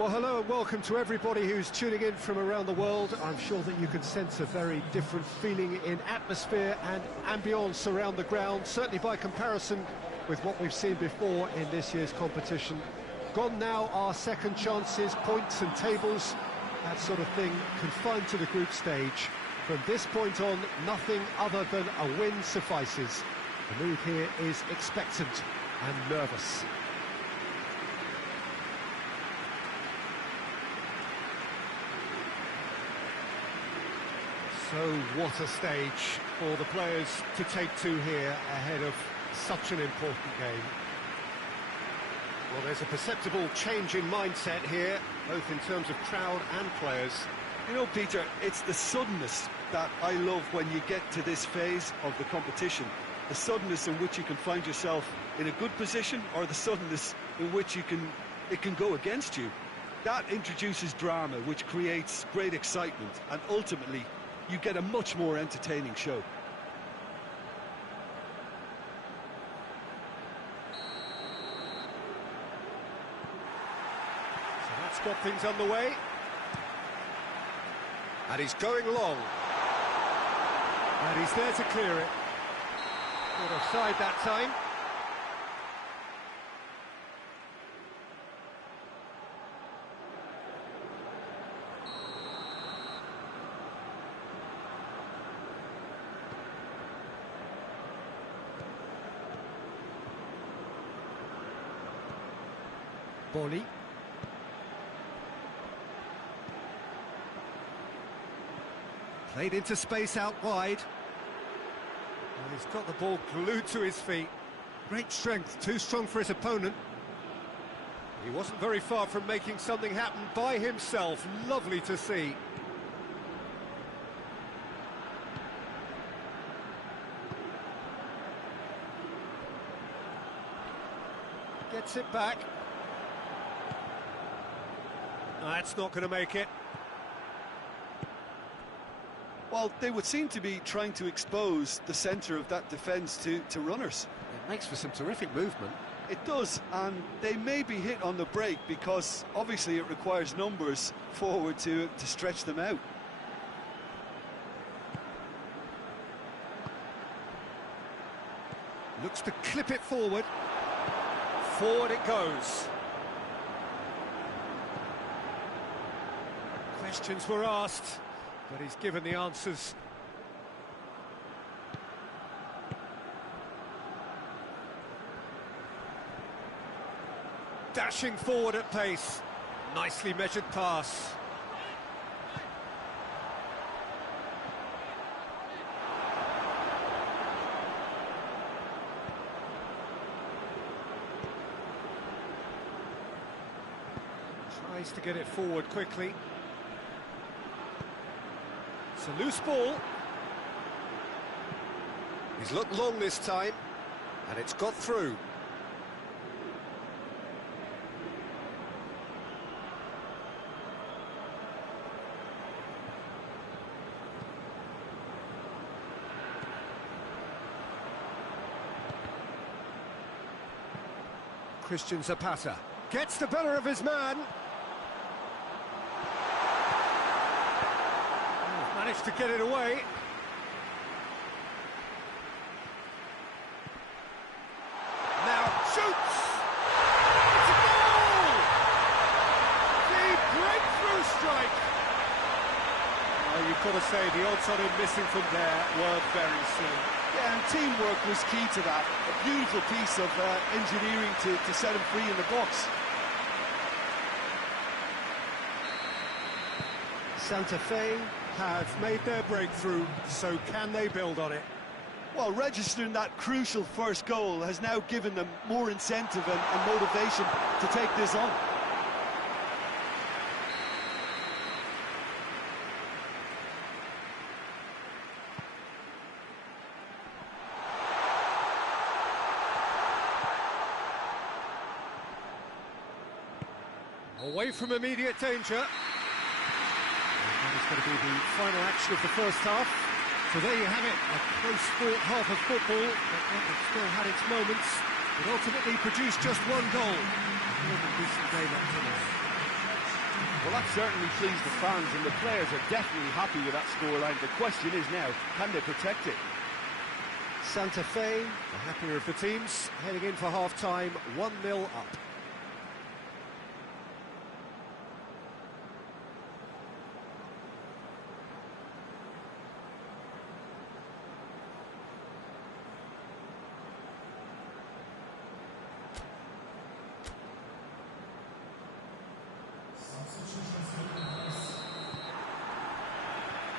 Well, hello and welcome to everybody who's tuning in from around the world. I'm sure that you can sense a very different feeling in atmosphere and ambience around the ground, certainly by comparison with what we've seen before in this year's competition. Gone now are second chances, points and tables, that sort of thing confined to the group stage. From this point on, nothing other than a win suffices. The mood here is expectant and nervous. So what a stage for the players to take to here ahead of such an important game. Well, there's a perceptible change in mindset here, both in terms of crowd and players. You know, Peter, it's the suddenness that I love when you get to this phase of the competition. The suddenness in which you can find yourself in a good position, or the suddenness in which it can go against you. That introduces drama, which creates great excitement, and ultimately you get a much more entertaining show. So that's got things underway. And he's going long. And he's there to clear it. Not offside that time. Bolly. Played into space out wide. And he's got the ball glued to his feet. Great strength, too strong for his opponent. He wasn't very far from making something happen by himself. Lovely to see. Gets it back. That's not going to make it. Well, they would seem to be trying to expose the centre of that defence to runners. It makes for some terrific movement. It does, and they may be hit on the break because obviously it requires numbers forward to stretch them out. Looks to clip it forward. Forward it goes. Questions were asked, but he's given the answers. Dashing forward at pace. Nicely measured pass. Tries to get it forward quickly. It's a loose ball. He's looked long this time, and it's got through. Christian Zapata gets the better of his man. Managed to get it away. Now shoots! It's a goal! The breakthrough strike! Well, you've got to say the odds on him missing from there were very slim. Yeah, and teamwork was key to that. A beautiful piece of engineering to set him free in the box. Santa Fe have made their breakthrough, so can they build on it? Well, registering that crucial first goal has now given them more incentive and motivation to take this on. Away from immediate danger. That is going to be the final action of the first half. So there you have it, a close-fought half of football, but one that still had its moments. It ultimately produced just one goal. A decent game up to now. Well, that certainly pleased the fans, and the players are definitely happy with that scoreline. The question is now, can they protect it? Santa Fe, the happier of the teams, heading in for half-time, 1-0 up.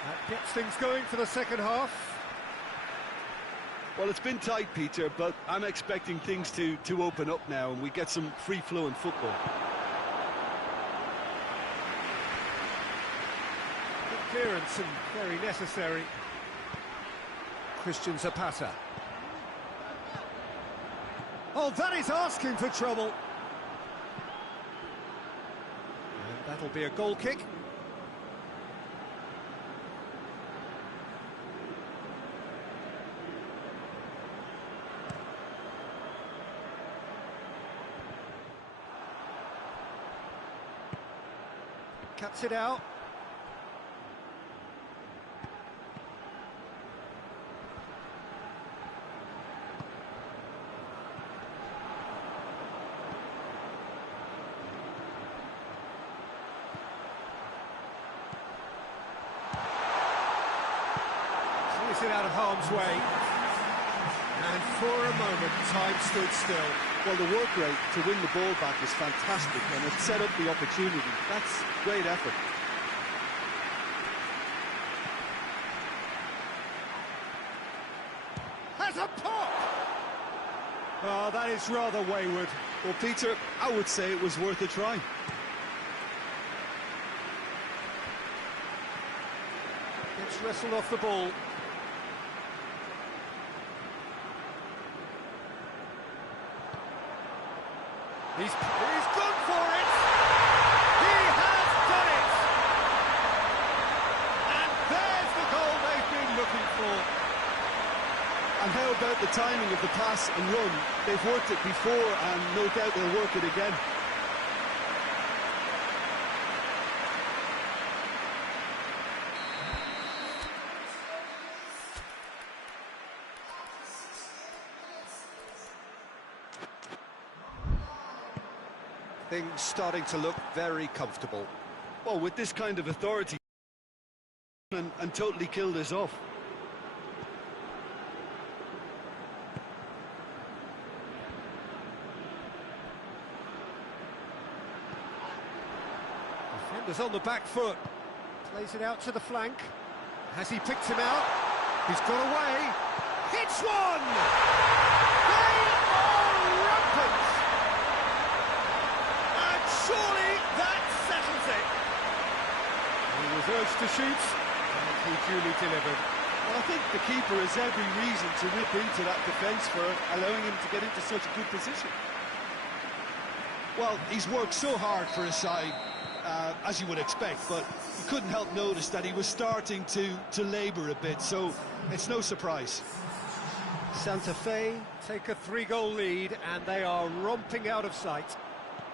That gets things going for the second half. Well, it's been tight, Peter, but I'm expecting things to open up now and we get some free-flowing football. Good clearance and very necessary. Christian Zapata. Oh, that is asking for trouble. And that'll be a goal kick. Cuts it out. Clears it out of harm's way. And for a moment, time stood still. Well, the work rate to win the ball back was fantastic, and it set up the opportunity. That's great effort. Has a pop! Oh, that is rather wayward. Well, Peter, I would say it was worth a try. Gets wrestled off the ball. He's gone for it! He has done it! And there's the goal they've been looking for. And how about the timing of the pass and run? They've worked it before and no doubt they'll work it again. Things starting to look very comfortable. Well, with this kind of authority and totally killed us off. Defender's on the back foot. Plays it out to the flank. Has he picked him out? He's got away. Hits one! They are rampant! And surely that settles it. He was urged to shoot, and he duly delivered. Well, I think the keeper has every reason to rip into that defence for allowing him to get into such a good position. Well, he's worked so hard for his side, as you would expect, but you couldn't help notice that he was starting to labour a bit, so it's no surprise. Santa Fe take a 3-goal lead, and they are romping out of sight.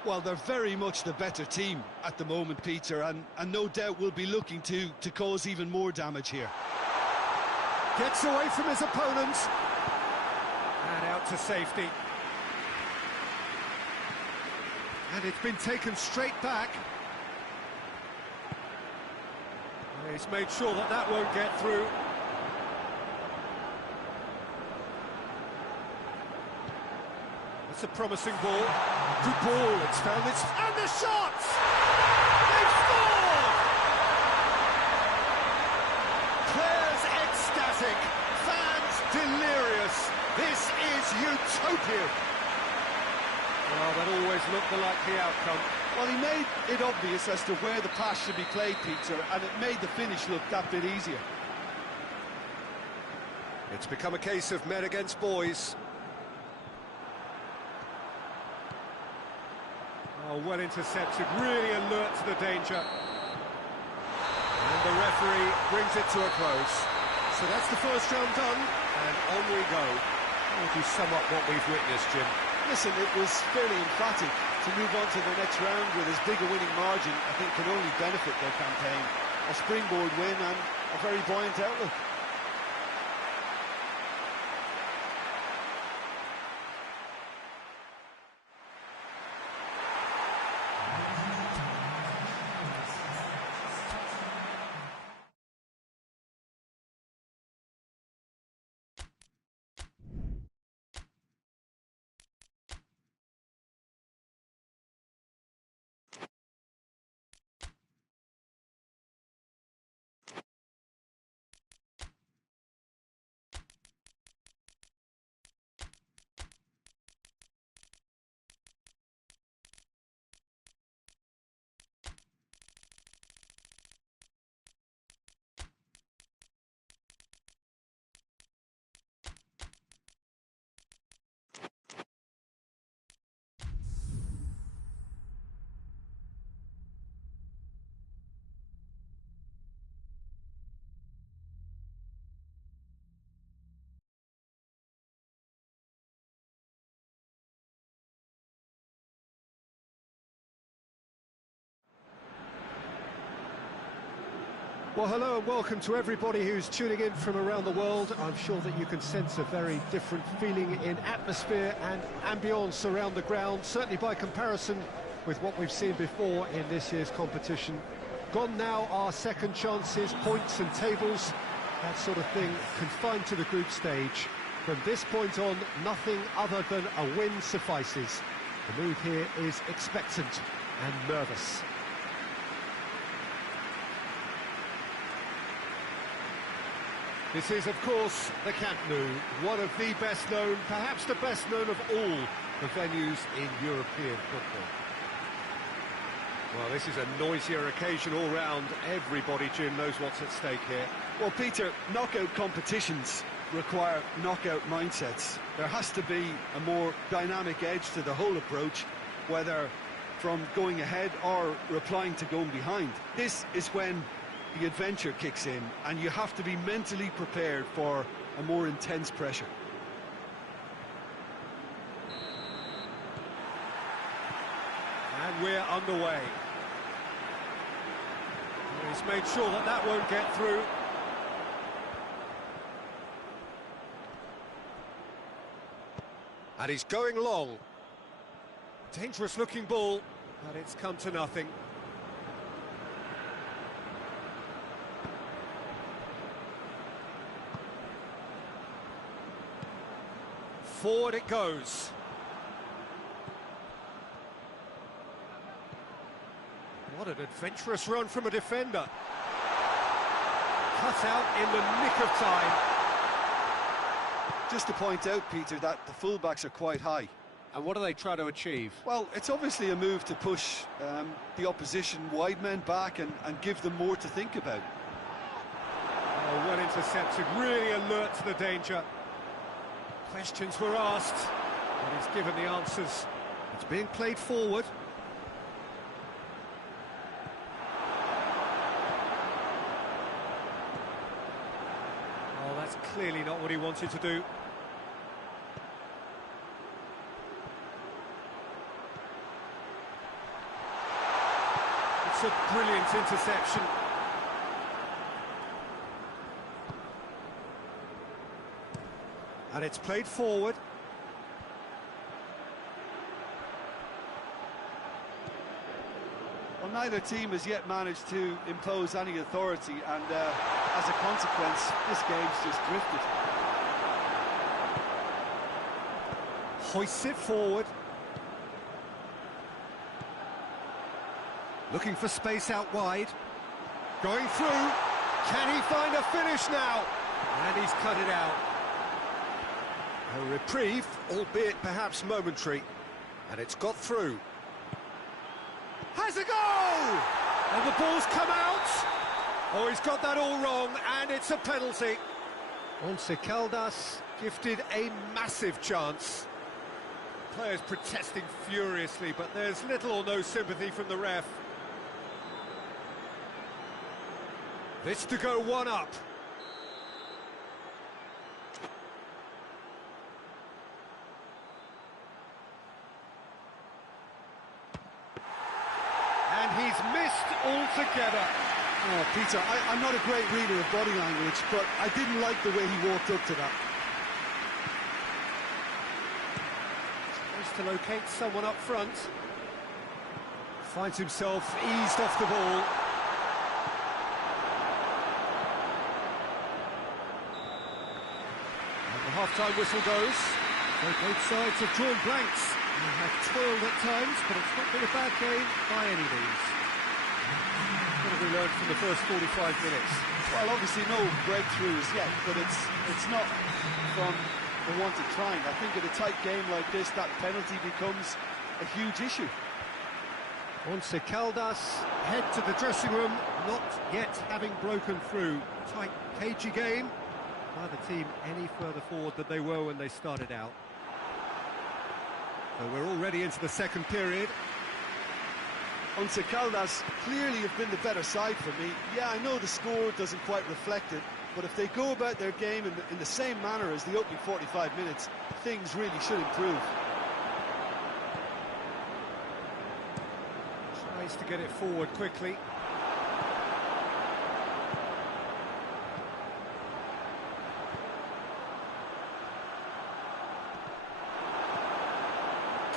Well, they're very much the better team at the moment, Peter, and no doubt will be looking to cause even more damage here. Gets away from his opponents, and out to safety. And it's been taken straight back. He's made sure that that won't get through. It's a promising ball. Good ball, it's found its... And the shots! They've scored! Players ecstatic, fans delirious. This is utopia. Well, that always looked the likely outcome. Well, he made it obvious as to where the pass should be played, Peter, and it made the finish look that bit easier. It's become a case of men against boys. Oh, well intercepted, really alert to the danger. And the referee brings it to a close. So that's the first round done, and on we go. How would you sum up what we've witnessed, Jim? Listen, it was fairly emphatic. To move on to the next round with as big a winning margin, I think can only benefit their campaign. A springboard win and a very buoyant outlook. Well, hello and welcome to everybody who's tuning in from around the world. I'm sure that you can sense a very different feeling in atmosphere and ambience around the ground, certainly by comparison with what we've seen before in this year's competition. Gone now are second chances, points and tables, that sort of thing confined to the group stage. From this point on, nothing other than a win suffices. The mood here is expectant and nervous. This is, of course, the Camp Nou, one of the best known, perhaps the best known of all the venues in European football. Well, this is a noisier occasion all round. Everybody, Jim, knows what's at stake here. Well, Peter, knockout competitions require knockout mindsets. There has to be a more dynamic edge to the whole approach, whether from going ahead or replying to going behind. This is when the adventure kicks in, and you have to be mentally prepared for a more intense pressure. And we're underway. He's made sure that that won't get through. And he's going long. Dangerous looking ball, but it's come to nothing. Forward it goes. What an adventurous run from a defender. Cut out in the nick of time. Just to point out, Peter, that the fullbacks are quite high. And what do they try to achieve? Well, it's obviously a move to push the opposition wide men back and give them more to think about. Oh, well intercepted, really alert to the danger. Questions were asked, and he's given the answers. It's being played forward. Oh, that's clearly not what he wanted to do. It's a brilliant interception. And it's played forward. Well, neither team has yet managed to impose any authority, and as a consequence, this game's just drifted. Hoists it forward. Looking for space out wide. Going through. Can he find a finish now? And he's cut it out. A reprieve, albeit perhaps momentary, and it's got through. Has a goal! And the ball's come out. Oh, he's got that all wrong, and it's a penalty. Once CALDAS gifted a massive chance. Players protesting furiously, but there's little or no sympathy from the ref. This to go one up. lost altogether. Oh, Peter, I'm not a great reader of body language, but I didn't like the way he walked up to that. Tries to locate someone up front. Finds himself eased off the ball. And the half-time whistle goes. So both sides have drawn blanks. They have toiled at times, but it's not been a bad game by any means. What have we learned from the first 45 minutes? Well, obviously no breakthroughs yet, but it's not from the want of trying. I think in a tight game like this, that penalty becomes a huge issue. Once CALDAS head to the dressing room, not yet having broken through. Tight, cagey game. Neither team any further forward than they were when they started out. So we're already into the second period. Once CALDAS clearly have been the better side for me. Yeah, I know the score doesn't quite reflect it, but if they go about their game in the same manner as the opening 45 minutes, things really should improve. Tries to get it forward quickly.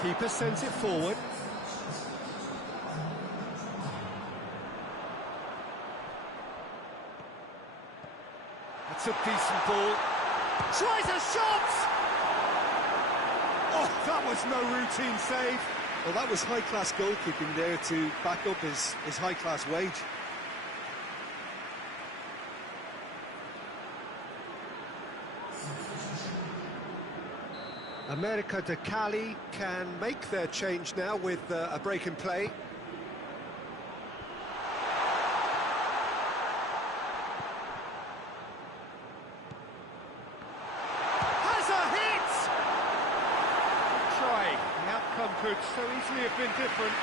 Keeper sends it forward. That's a decent ball. Tries a shot! Oh, that was no routine save. Well, that was high-class goalkeeping there to back up his high-class wage. AMÉRICA de CALI can make their change now with a break in play. Has a hit! Try. The outcome could so easily have been different.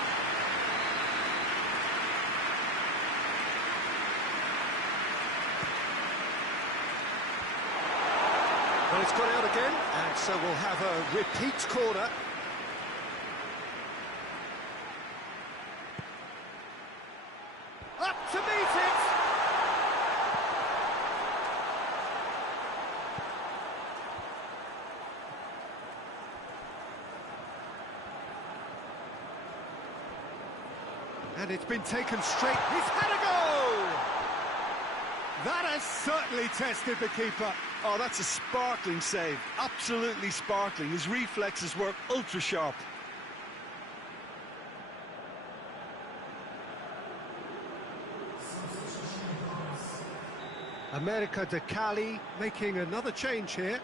Well, it's gone out again, and so we'll have a repeat corner. Up to meet it! And it's been taken straight. He's had a go! That has certainly tested the keeper. Oh, that's a sparkling save. Absolutely sparkling. His reflexes were ultra-sharp. AMÉRICA de CALI making another change here.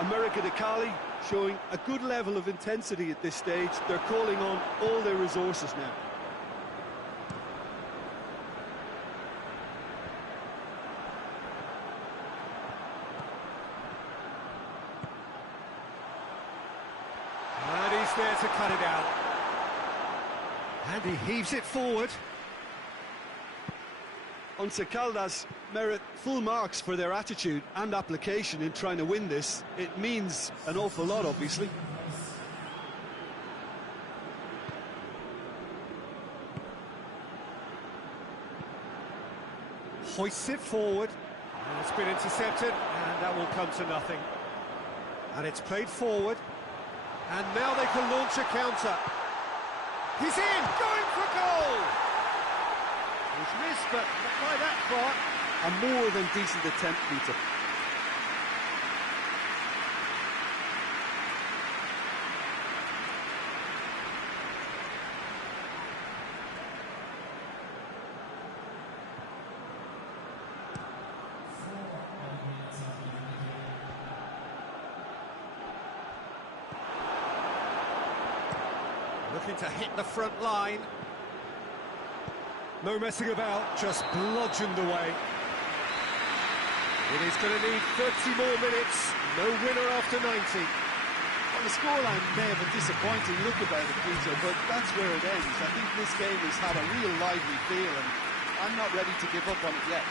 AMÉRICA de CALI showing a good level of intensity at this stage. They're calling on all their resources now. And he's there to cut it out. And he heaves it forward. Once CALDAS merit full marks for their attitude and application in trying to win this. It means an awful lot, obviously. Hoists it forward. And it's been intercepted, and that will come to nothing. And it's played forward. And now they can launch a counter. He's in, going for goal! He's missed, but not by that far. A more than decent attempt, Peter. Looking to hit the front line. No messing about, just bludgeoned away. It is going to need 30 more minutes. No winner after 90. Well, the scoreline may have a disappointing look about it, Peter, but that's where it ends. I think this game has had a real lively feel, and I'm not ready to give up on it yet.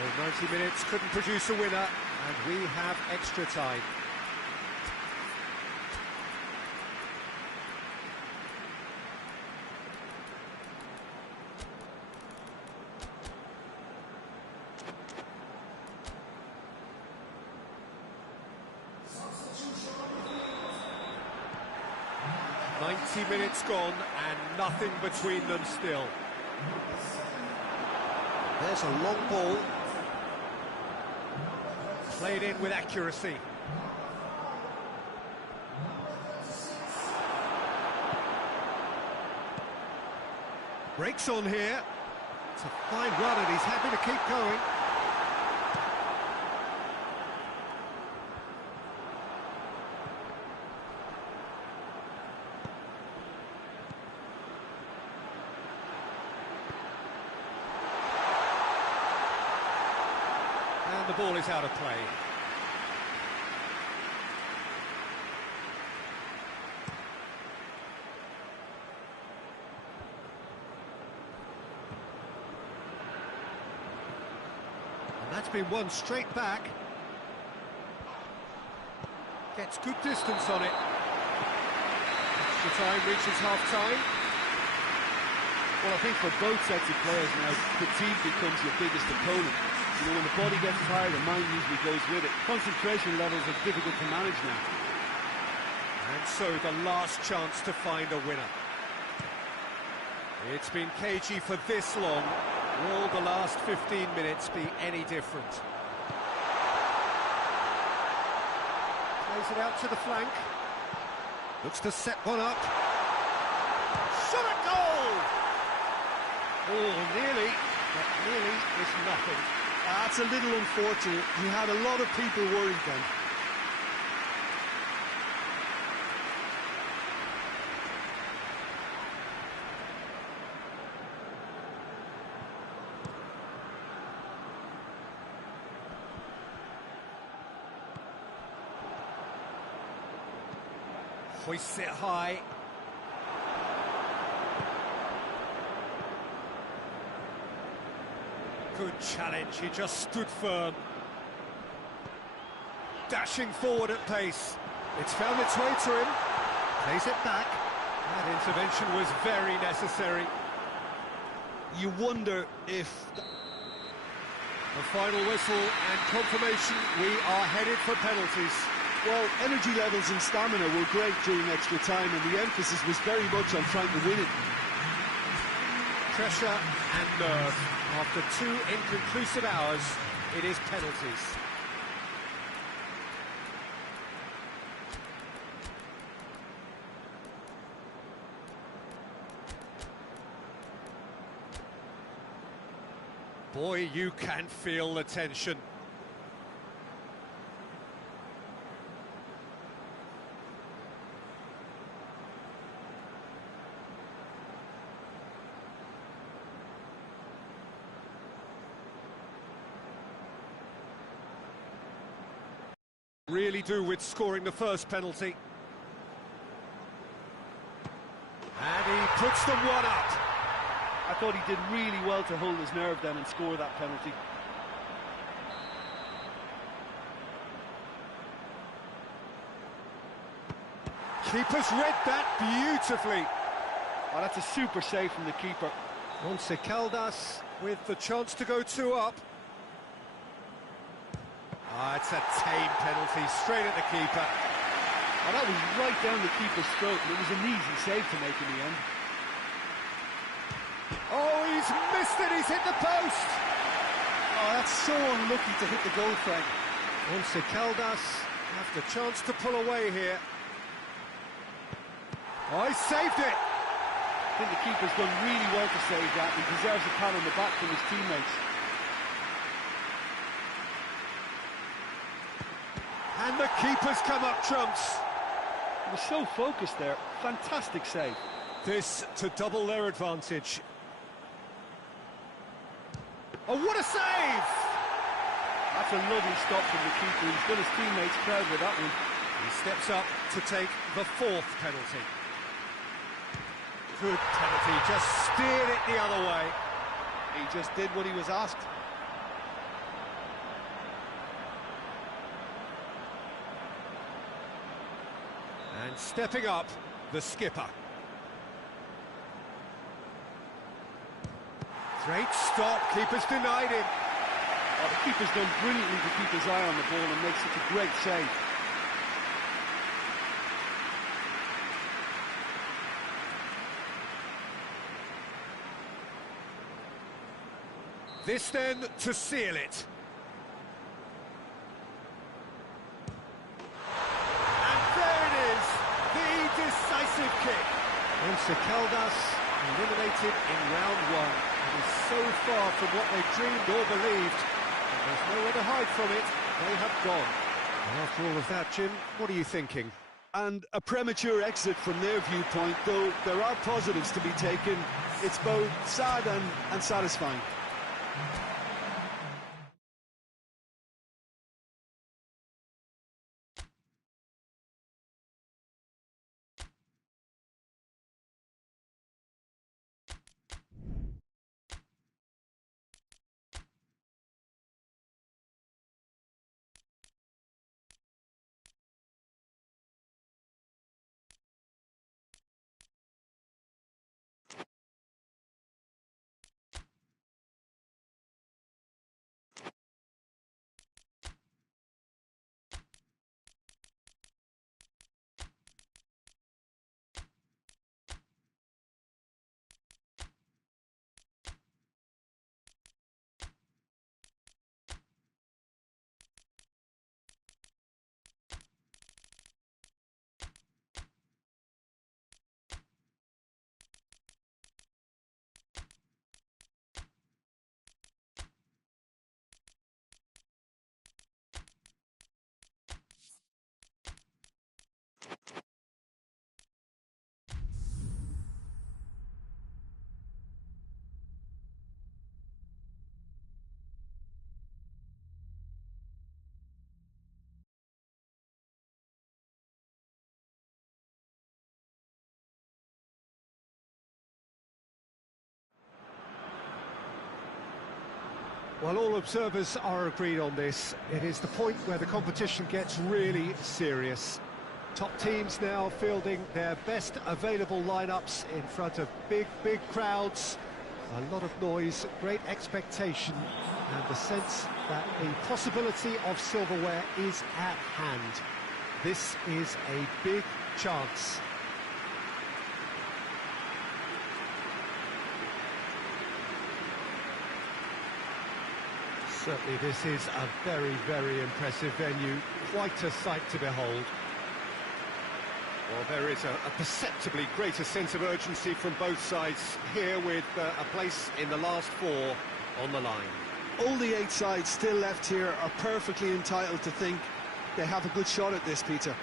Well, 90 minutes couldn't produce a winner, and we have extra time. Minutes gone and nothing between them still. There's a long ball. Played in with accuracy. Breaks on here. It's a fine run and he's happy to keep going. The ball is out of play. And that's been won straight back. Gets good distance on it. Extra time reaches half-time. Well, I think for both sets of players now, fatigue becomes your biggest opponent. You know, when the body gets tired, the mind usually goes with it. Concentration levels are difficult to manage now. And so the last chance to find a winner. It's been cagey for this long. Will the last 15 minutes be any different? Plays it out to the flank. Looks to set one up. Shot at goal! Oh, nearly, but nearly is nothing. That's a little unfortunate. He had a lot of people worried then. Hoists it high. Good challenge, he just stood firm. Dashing forward at pace. It's found its way to him. Plays it back. That intervention was very necessary. You wonder if... The final whistle and confirmation we are headed for penalties. Well, energy levels and stamina were great during extra time, and the emphasis was very much on trying to win it. Pressure and nerve. After 2 inconclusive hours, it is penalties. Boy, you can feel the tension. Really do with scoring the first penalty. And he puts them one up. I thought he did really well to hold his nerve then and score that penalty. Keeper's read that beautifully. Oh, that's a super save from the keeper. CALDAS with the chance to go 2 up. It's a tame penalty, straight at the keeper. Oh, that was right down the keeper's throat, and it was an easy save to make in the end. Oh, he's missed it, he's hit the post! Oh, that's so unlucky to hit the goal, Frank. CALDAS have the chance to pull away here. Oh, he saved it! I think the keeper's done really well to save that. He deserves a pat on the back from his teammates. And the keeper's come up trumps. He was so focused there. Fantastic save. This to double their advantage. Oh, what a save! That's a lovely stop from the keeper. He's got his teammates proud with that one. He steps up to take the 4th penalty. Good penalty, just steered it the other way. He just did what he was asked. And stepping up, the skipper. Great stop, keeper's denied him. Oh, the keeper's done brilliantly to keep his eye on the ball and make such a great save. This then to seal it. And there it is, the decisive kick. Once CALDAS eliminated in round one. It is so far from what they dreamed or believed. And there's nowhere to hide from it. They have gone. And after all of that, Jim, what are you thinking? And a premature exit from their viewpoint, though there are positives to be taken. It's both sad and satisfying. Well, all observers are agreed on this. It is the point where the competition gets really serious. Top teams now fielding their best available lineups in front of big crowds. A lot of noise, great expectation, and the sense that the possibility of silverware is at hand. This is a big chance. Certainly this is a very impressive venue, quite a sight to behold. Well, there is a perceptibly greater sense of urgency from both sides here, with a place in the last four on the line. All the 8 sides still left here are perfectly entitled to think they have a good shot at this, Peter.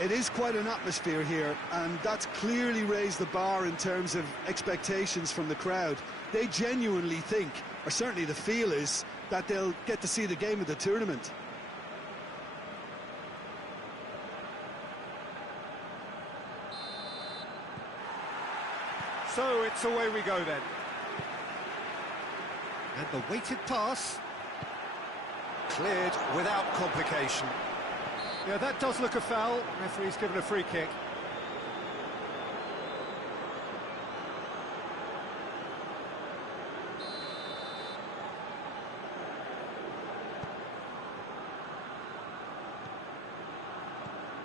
It is quite an atmosphere here, and that's clearly raised the bar in terms of expectations from the crowd. They genuinely think, or certainly the feel is, that they'll get to see the game of the tournament. So it's away we go then. And the weighted pass. Cleared without complication. Yeah, that does look a foul. Referee's given a free kick.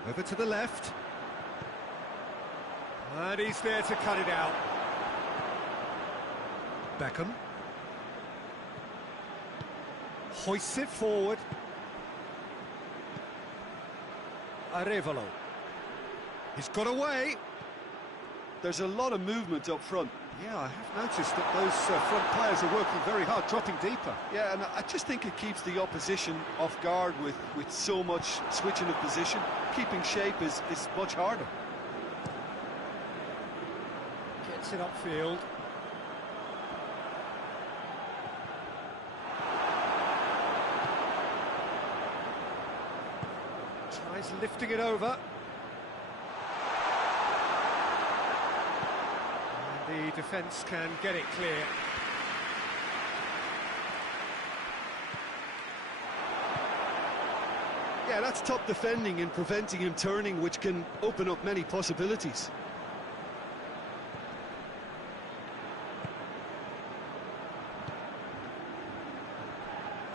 Over to the left. And he's there to cut it out. Beckham. Hoists it forward. Arevalo. He's got away. There's a lot of movement up front. Yeah, I have noticed that those front players are working very hard, dropping deeper. Yeah, and I just think it keeps the opposition off guard with so much switching of position. Keeping shape is much harder. Gets it upfield. Tries lifting it over. The defence can get it clear. Yeah, that's top defending and preventing him turning, which can open up many possibilities.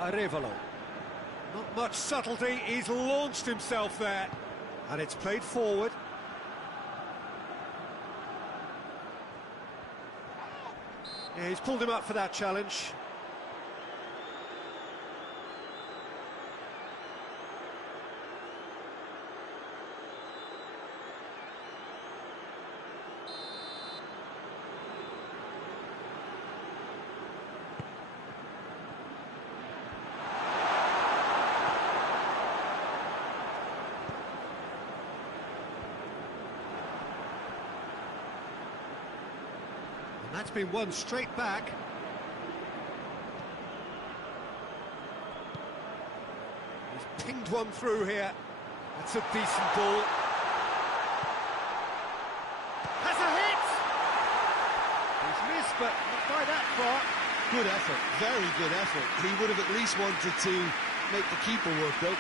Arevalo. Not much subtlety, he's launched himself there. And it's played forward. Yeah, he's pulled him up for that challenge. That's been won straight back. He's pinged one through here. That's a decent ball. Has a hit! He's missed, but not by that far. Good effort, very good effort. He would have at least wanted to make the keeper work, though.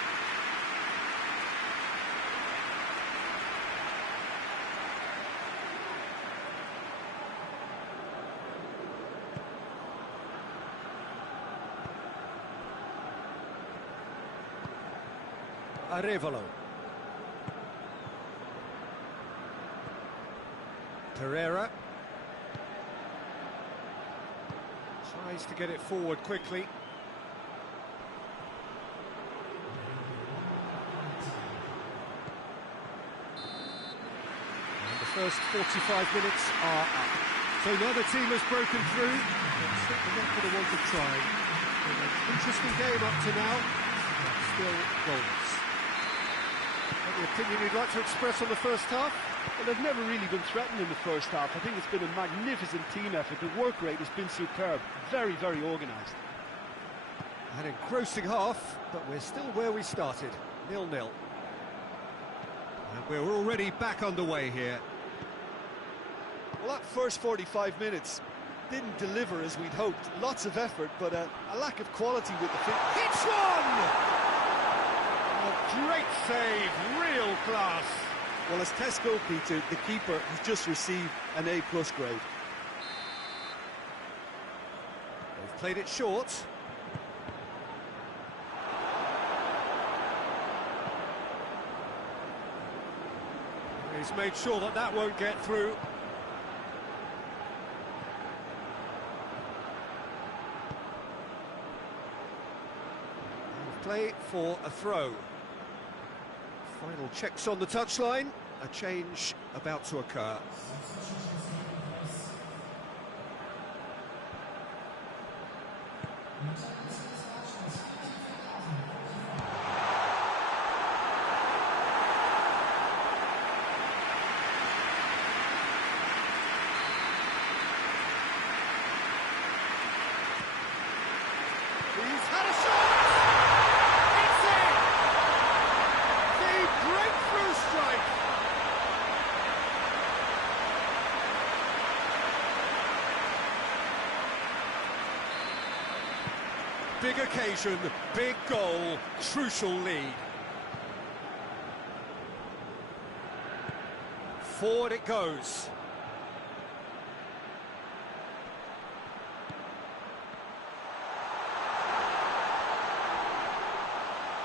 Arevalo. PEREIRA. Tries to get it forward quickly. And the first 45 minutes are up. So neither team has broken through. They're certainly not going to want to try. An interesting game up to now, but still goals. Any opinion you'd like to express on the first half? Well, they've never really been threatened in the first half. I think it's been a magnificent team effort. The work rate has been superb. Very, very organised. An engrossing half, but we're still where we started, 0-0. And we're already back underway here. Well, that first 45 minutes didn't deliver as we'd hoped. Lots of effort, but a lack of quality with the fit. Hits one! A great save, real class. Well, as Tesco, Peter, the keeper has just received an A+ grade. They've played it short. He's made sure that that won't get through. Play for a throw. Final checks on the touchline. A change about to occur. He's had a shot! Big occasion, big goal, crucial lead. Forward it goes.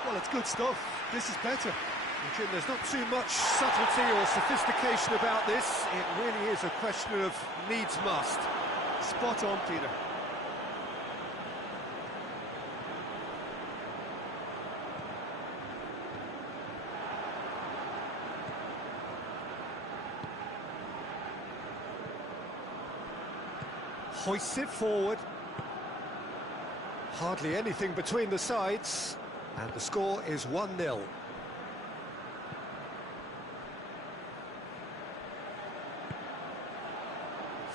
Well, it's good stuff. This is better. Jim, there's not too much subtlety or sophistication about this. It really is a question of needs must. Spot on, Peter. Hoists it forward. Hardly anything between the sides. And the score is 1-0.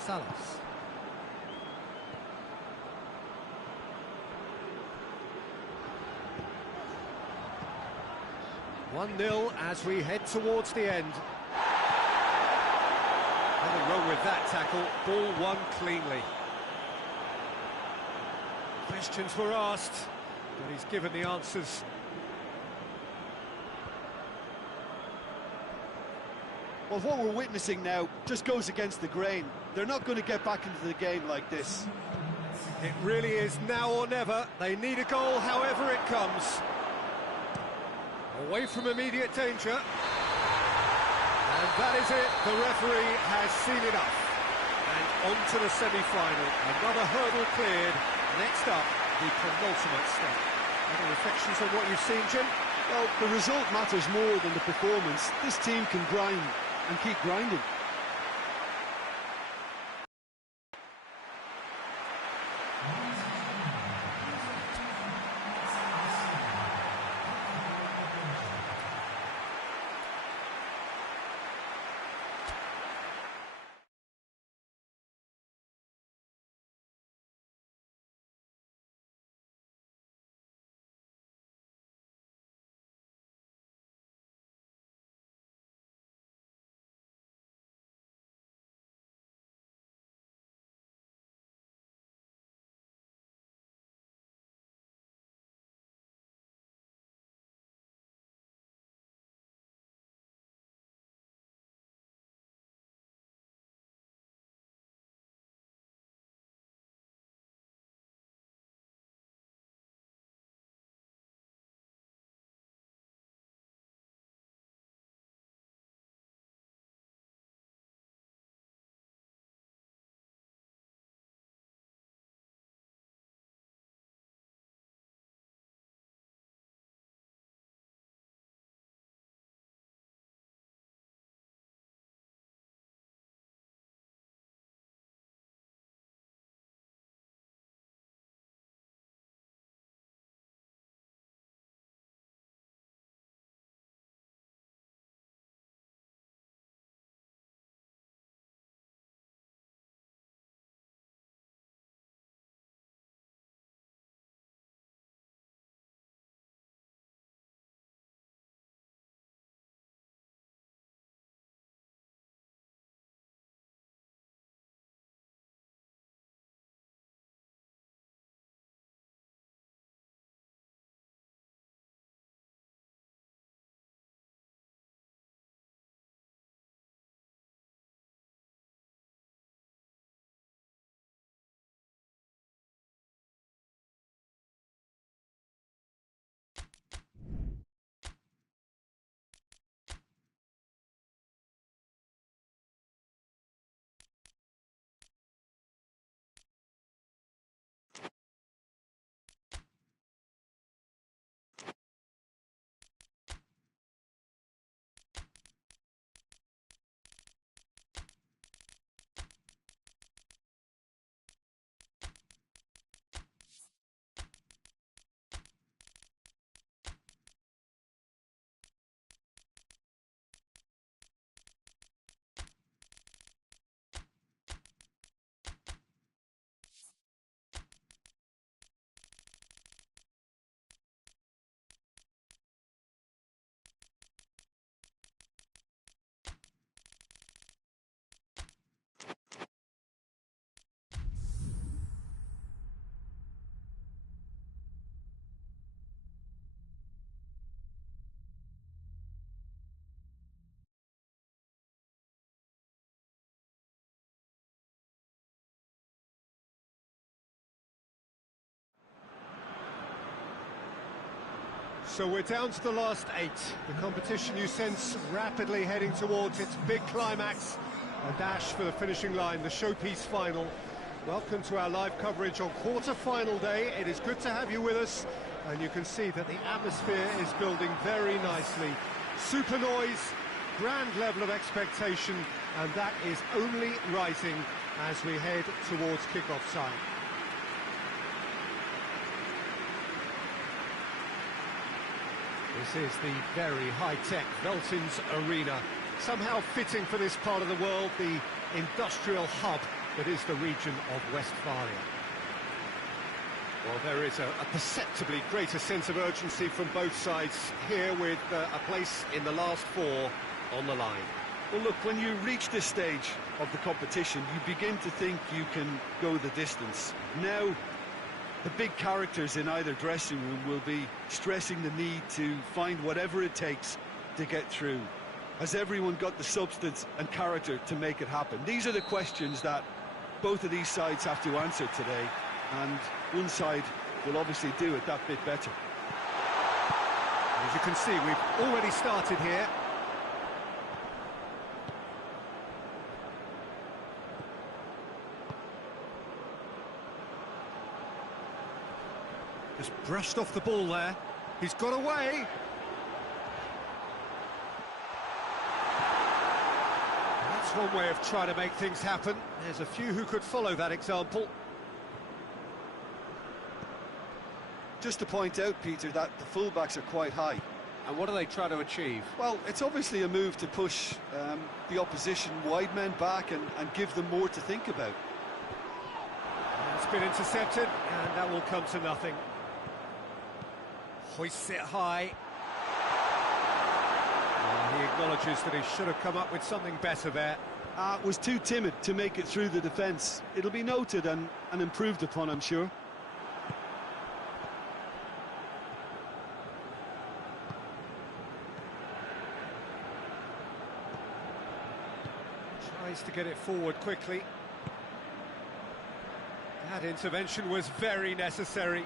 Salas. 1-0 as we head towards the end. Nothing wrong with that tackle. Ball won cleanly. Questions were asked, but he's given the answers. Well, what we're witnessing now just goes against the grain. They're not going to get back into the game like this. It really is now or never. They need a goal however it comes. Away from immediate danger. And that is it. The referee has seen enough. And on to the semi-final. Another hurdle cleared. Next up, the penultimate step. Any reflections on what you've seen, Jim? Well, the result matters more than the performance. This team can grind and keep grinding. So we're down to the last 8. The competition, you sense, rapidly heading towards its big climax. A dash for the finishing line, the showpiece final. Welcome to our live coverage on quarter-final day. It is good to have you with us. And you can see that the atmosphere is building very nicely. Super noise, grand level of expectation, and that is only rising as we head towards kick-off time. This is the very high-tech Veltins Arena, somehow fitting for this part of the world, the industrial hub that is the region of Westphalia. Well, there is a perceptibly greater sense of urgency from both sides here, with a place in the last 4 on the line. Well, look, when you reach this stage of the competition, you begin to think you can go the distance. Now, the big characters in either dressing room will be stressing the need to find whatever it takes to get through. Has everyone got the substance and character to make it happen? These are the questions that both of these sides have to answer today, and one side will obviously do it that bit better. As you can see, we've already started here. Just brushed off the ball there. He's got away. That's one way of trying to make things happen. There's a few who could follow that example. Just to point out, Peter, that the fullbacks are quite high. And what do they try to achieve? Well, it's obviously a move to push the opposition wide men back and give them more to think about. It's been intercepted, and that will come to nothing. Hoists it high. He acknowledges that he should have come up with something better there. Was too timid to make it through the defence. It'll be noted and improved upon, I'm sure. Tries to get it forward quickly. That intervention was very necessary.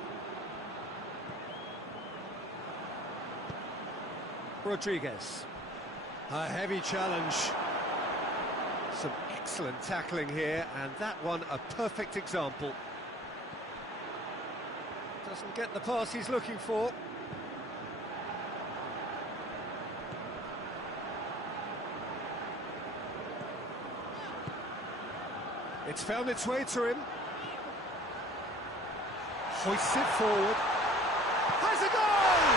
Rodriguez. A heavy challenge. Some excellent tackling here, and that one a perfect example. Doesn't get the pass he's looking for. It's found its way to him. Hoists it forward. Has a goal!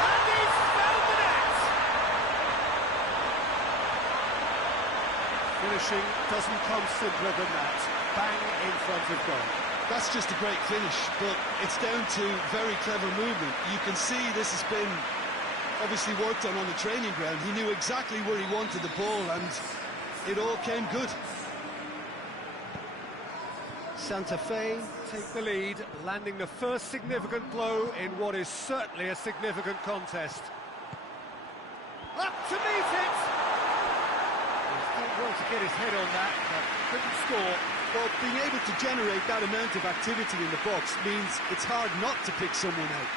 And he's found the net! Finishing doesn't come simpler than that. Bang in front of goal. That's just a great finish, but it's down to very clever movement. You can see this has been obviously worked on the training ground. He knew exactly where he wanted the ball, and it all came good. Santa Fe take the lead, landing the first significant blow in what is certainly a significant contest. Up to meet it! He's done well to get his head on that, but couldn't score. Well, being able to generate that amount of activity in the box means it's hard not to pick someone out.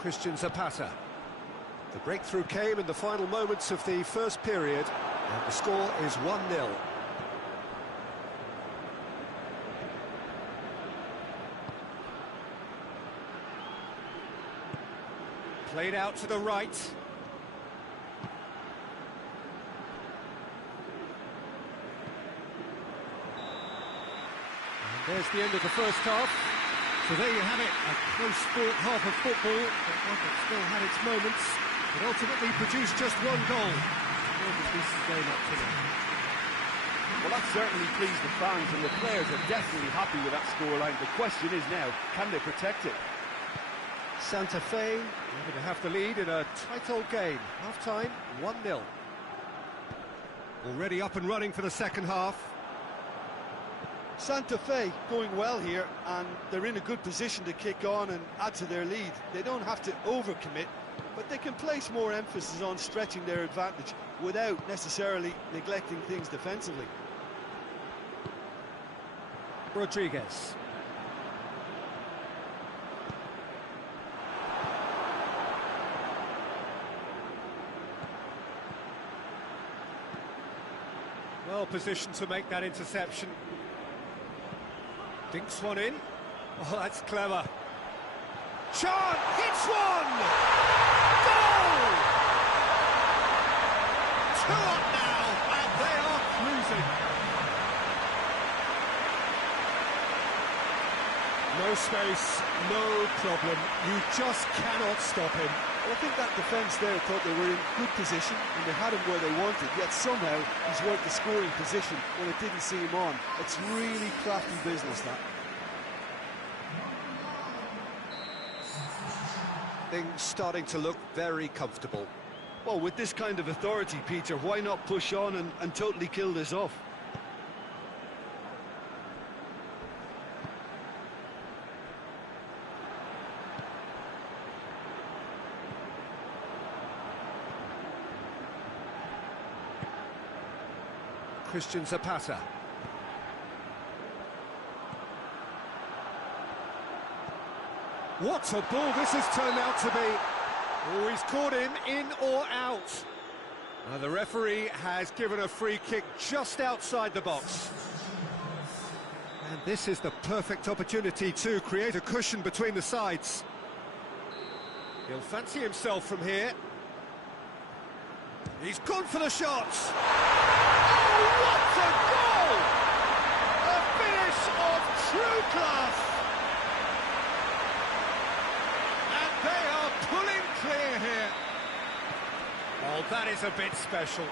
Christian Zapata. The breakthrough came in the final moments of the first period, and the score is 1-0. Played out to the right. And there's the end of the first half. So there you have it, a close-fought half of football, but one that still had its moments, but ultimately produced just one goal. Obviously, this is going up to them. Well, that certainly pleased the fans, and the players are definitely happy with that scoreline. The question is now, can they protect it? Santa Fe able to have the lead in a tight old game. Half-time, 1-0. Already up and running for the second half. Santa Fe going well here, and they're in a good position to kick on and add to their lead. They don't have to overcommit, but they can place more emphasis on stretching their advantage without necessarily neglecting things defensively. Rodriguez. Well positioned to make that interception. Dinks one in. Oh, that's clever. Chant hits one! Goal! 2 up now, and they are cruising. No space, no problem. You just cannot stop him. Well, I think that defence there thought they were in good position and they had him where they wanted, yet somehow he's worked the scoring position when it didn't see him on. It's really crafty business, that. Things starting to look very comfortable. Well, with this kind of authority, Peter, why not push on and totally kill this off? Christian Zapata. What a ball this has turned out to be. Oh, he's caught him in or out. The referee has given a free kick just outside the box. And this is the perfect opportunity to create a cushion between the sides. He'll fancy himself from here. He's gone for the shot. Oh, what a goal! A finish of true class. And they are pulling clear here. Oh, that is a bit special.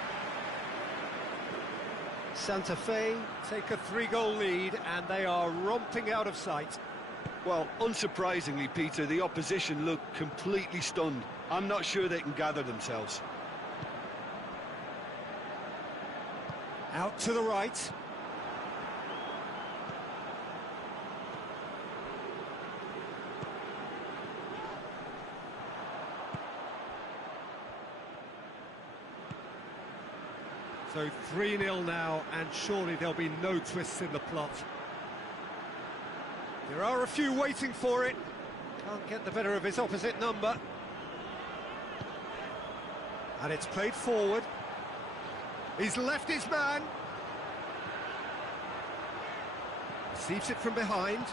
Santa Fe take a 3-goal lead, and they are romping out of sight. Well, unsurprisingly, Peter, the opposition look completely stunned. I'm not sure they can gather themselves. Out to the right. So 3-0 now, and surely there'll be no twists in the plot. There are a few waiting for it. Can't get the better of his opposite number. And it's played forward. He's left his man. Receives it from behind.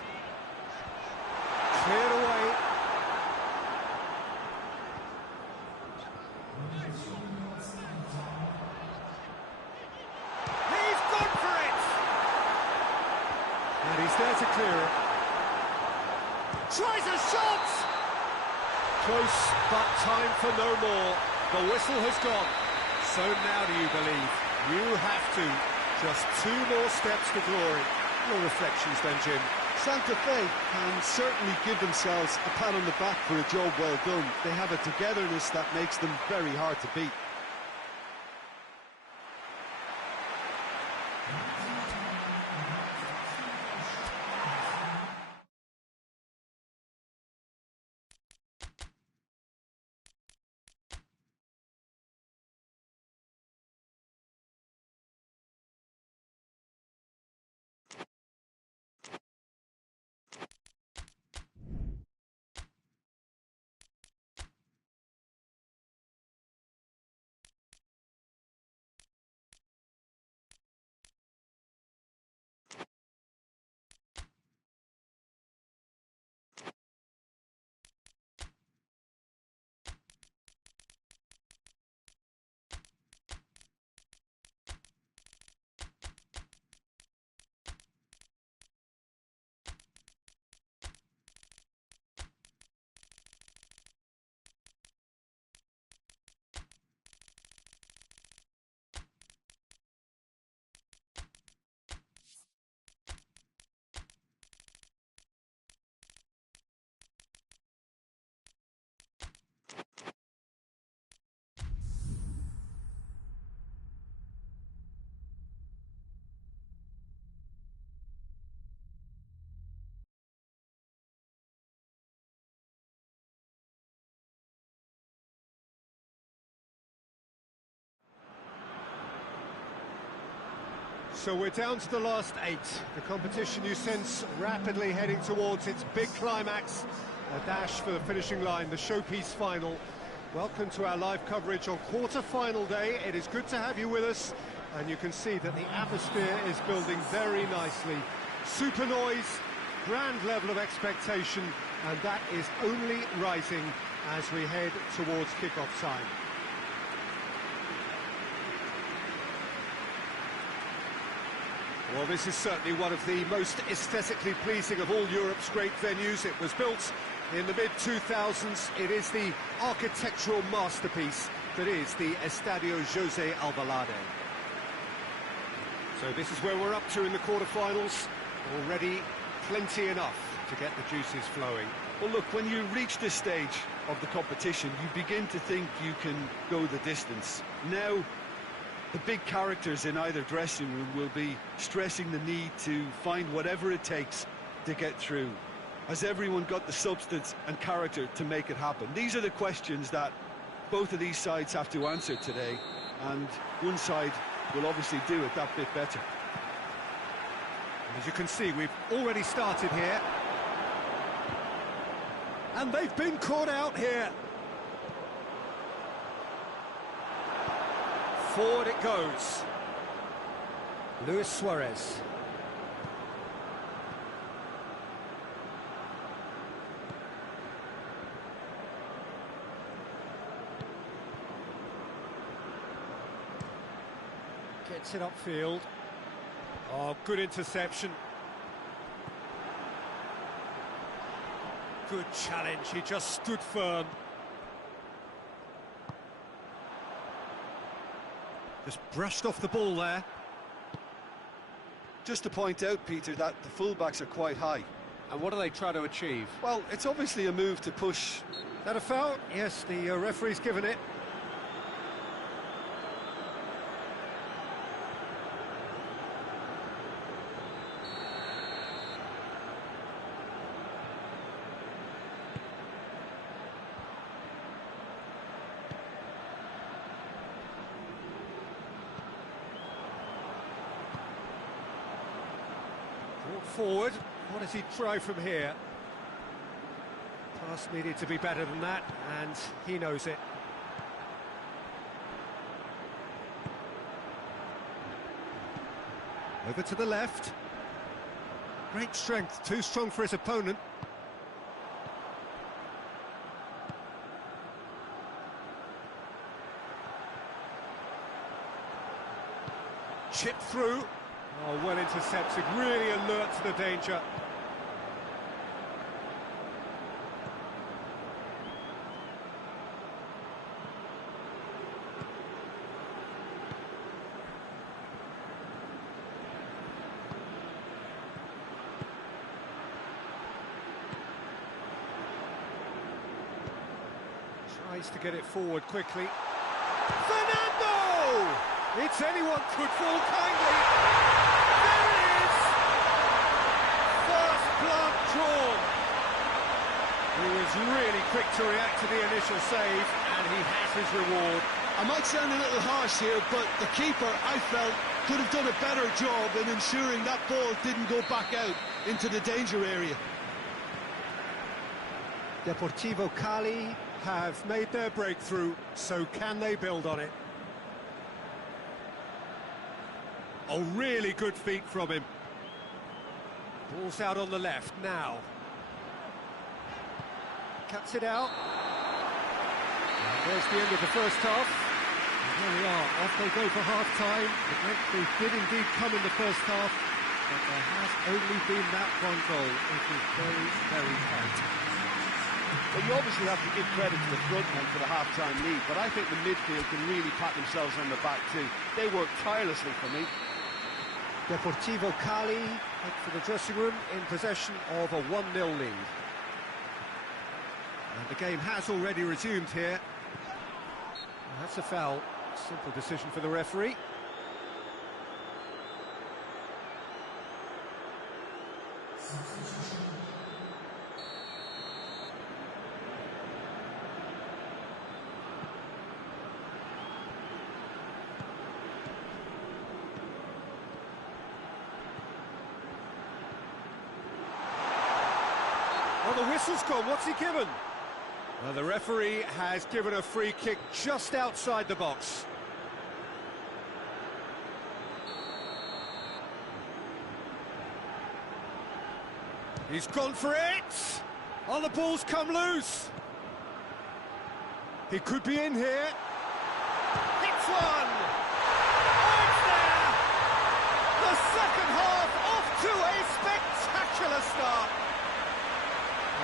Cleared away. He's gone for it! And he's there to clear it. Tries a shot! Close, but time for no more. The whistle has gone. So now do you believe? You have to. Just 2 more steps to glory. Your reflections then, Jim? Santa Fe can certainly give themselves a pat on the back for a job well done. They have a togetherness that makes them very hard to beat. So we're down to the last 8. The competition, you sense, rapidly heading towards its big climax. A dash for the finishing line, the showpiece final. Welcome to our live coverage on quarter-final day. It is good to have you with us, and you can see that the atmosphere is building very nicely. Super noise, grand level of expectation, and that is only rising as we head towards kick-off time. Well, this is certainly one of the most aesthetically pleasing of all Europe's great venues. It was built in the mid-2000s. It is the architectural masterpiece that is the Estadio José Alvalade. So this is where we're up to in the quarterfinals. Already plenty enough to get the juices flowing. Well, look, when you reach this stage, of the competition, you begin to think you can go the distance. Now, the big characters in either dressing room will be stressing the need to find whatever it takes to get through. Has everyone got the substance and character to make it happen? These are the questions that both of these sides have to answer today, and one side will obviously do it that bit better. As you can see, we've already started here. And they've been caught out here. Forward it goes. Luis Suarez. Gets it upfield. Oh, good interception. Good challenge, he just stood firm. Just brushed off the ball there. Just to point out, Peter, that the fullbacks are quite high. And what do they try to achieve? Well, it's obviously a move to push. Is that a foul? Yes, the referee's given it. Forward, what does he try from here? Pass needed to be better than that, and he knows it. Over to the left. Great strength, too strong for his opponent. Chip through. Oh, well intercepted, really alert to the danger. Tries to get it forward quickly. Fernando! It's anyone could fall kindly. Drawn. He was really quick to react to the initial save, and he has his reward. I might sound a little harsh here, but the keeper, I felt, could have done a better job in ensuring that ball didn't go back out into the danger area. Deportivo Cali have made their breakthrough, so can they build on it? Oh, really good feet from him. Ball's out on the left now. Cuts it out. And there's the end of the first half. And there we are, off they go for half-time. The breakthrough did indeed come in the first half, but there has only been that one goal. It is very, very tight. Well, you obviously have to give credit to the front men for the half-time lead, but I think the midfield can really pat themselves on the back too. They work tirelessly for me. Deportivo Cali head for the dressing room in possession of a 1-0 lead. And the game has already resumed here. And that's a foul. Simple decision for the referee. Well, the whistle's gone. What's he given? Well, the referee has given a free kick just outside the box. He's gone for it! Oh, the ball's come loose! He could be in here. Hits one! Oh, it's there! The second half off to a spectacular start!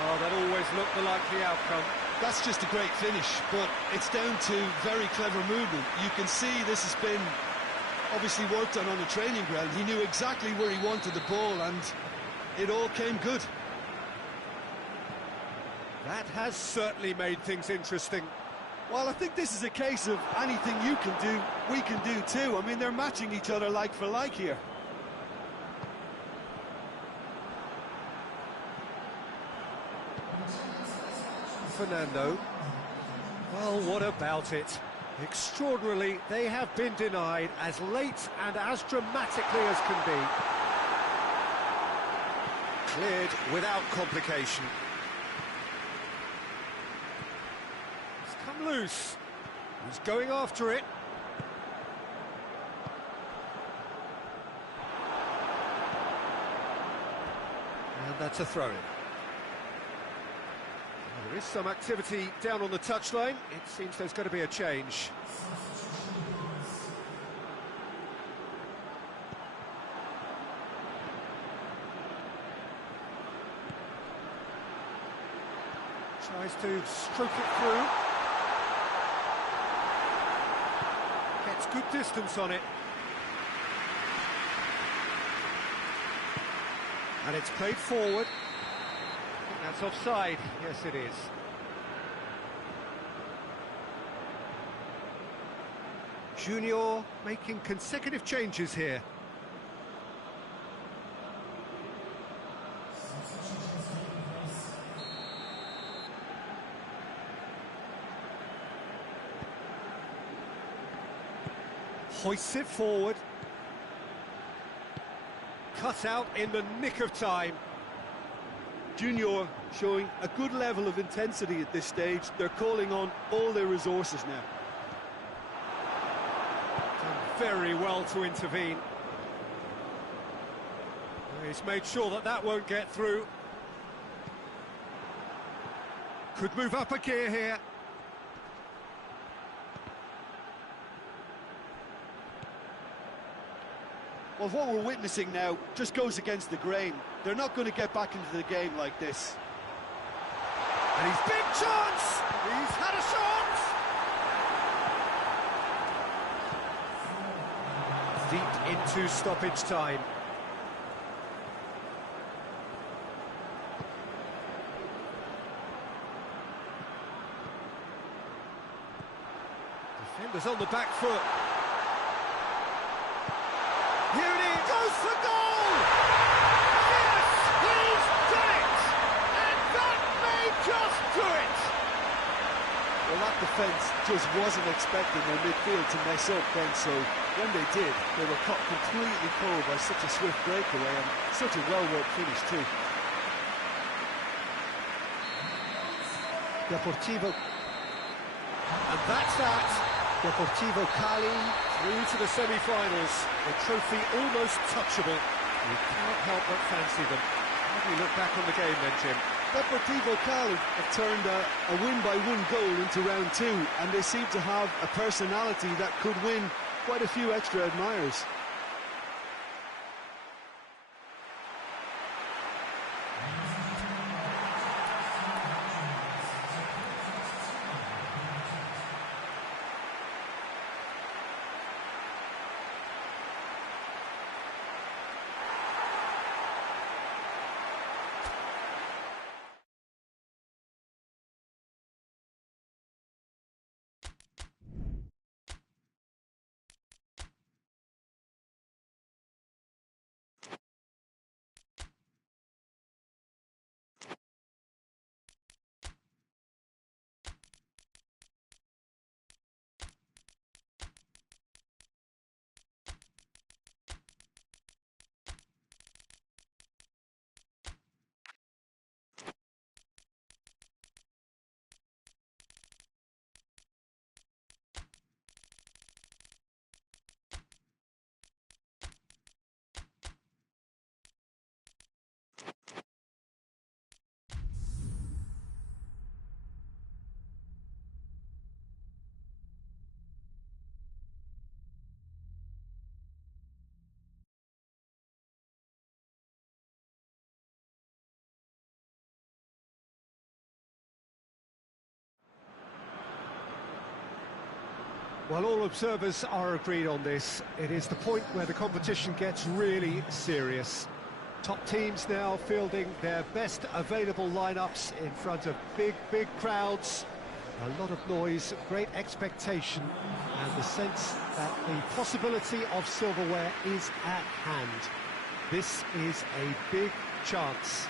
Oh, that always looked the likely outcome. That's just a great finish, but it's down to very clever movement. You can see this has been obviously worked on the training ground. He knew exactly where he wanted the ball, and it all came good. That has certainly made things interesting. Well, I think this is a case of anything you can do, we can do too. I mean, they're matching each other like for like here. Fernando. Well, what about it? Extraordinarily, they have been denied as late and as dramatically as can be. Cleared without complication. It's come loose. He's going after it. And that's a throw-in. There is some activity down on the touchline. It seems there's going to be a change. Tries to stroke it through. Gets good distance on it. And it's played forward. That's offside. Yes, it is. Junior making consecutive changes here. Hoists it forward. Cut out in the nick of time. Junior showing a good level of intensity at this stage. They're calling on all their resources now. Done very well to intervene. He's made sure that that won't get through. Could move up a gear here. Well, what we're witnessing now just goes against the grain. They're not going to get back into the game like this. And he's big chance! He's had a shot! Deep into stoppage time. Defenders on the back foot. Here it is, goes for goal! Yes, he's done it! And that may just do it! Well, that defence just wasn't expecting their midfield to mess up then, so when they did, they were caught completely cold by such a swift breakaway and such a well-worked finish too. Deportivo. And that's that. Deportivo Cali through to the semi-finals. The trophy almost touchable. You can't help but fancy them. How do you look back on the game then, Jim? Deportivo Cali have turned a win-by-one goal into round two, and they seem to have a personality that could win quite a few extra admirers. Well, all observers are agreed on this. It is the point where the competition gets really serious. Top teams now fielding their best available lineups in front of big crowds. A lot of noise, great expectation, and the sense that the possibility of silverware is at hand. This is a big chance.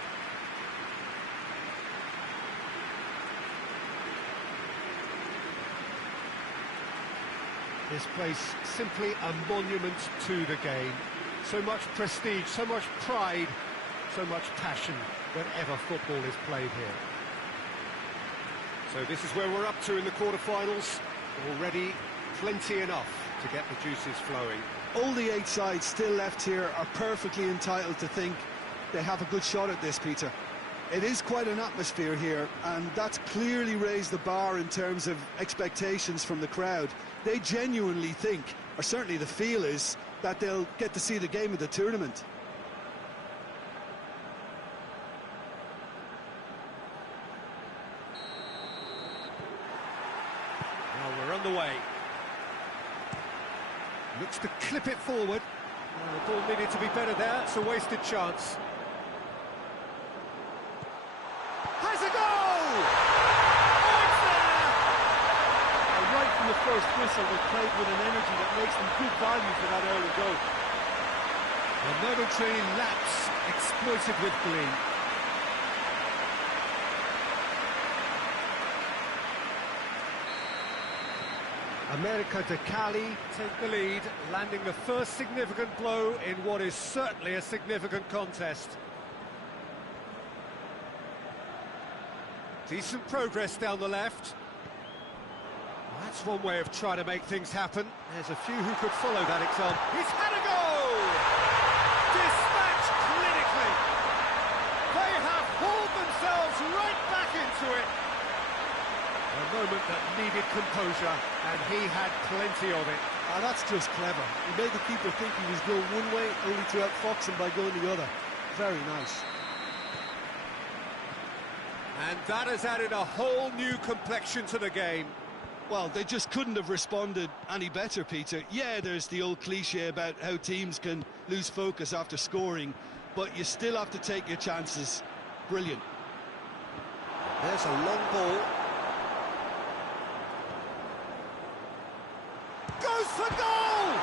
This place simply a monument to the game. So much prestige, so much pride, so much passion whenever football is played here. So this is where we're up to in the quarter-finals. Already plenty enough to get the juices flowing. All the 8 sides still left here are perfectly entitled to think they have a good shot at this, Peter. It is quite an atmosphere here, and that's clearly raised the bar in terms of expectations from the crowd. They genuinely think, or certainly the feel is, that they'll get to see the game of the tournament. Well, we're underway. Looks to clip it forward. Well, the ball needed to be better there. It's a wasted chance. Has a goal! Oh, it's there! Right from the first whistle, they played with an energy that makes them good value for that early goal. A momentary lapse exploited with glee. AMÉRICA de Cali take the lead, landing the first significant blow in what is certainly a significant contest. Decent progress down the left. That's one way of trying to make things happen. There's a few who could follow that example. He's had a goal! Dispatched clinically. They have hauled themselves right back into it. A moment that needed composure, and he had plenty of it. Ah, that's just clever. He made the keeper think he was going one way, only to outfox him by going the other. Very nice. And that has added a whole new complexion to the game. Well, they just couldn't have responded any better, Peter. Yeah, there's the old cliche about how teams can lose focus after scoring, but you still have to take your chances. Brilliant. There's a long ball. Goes for goal!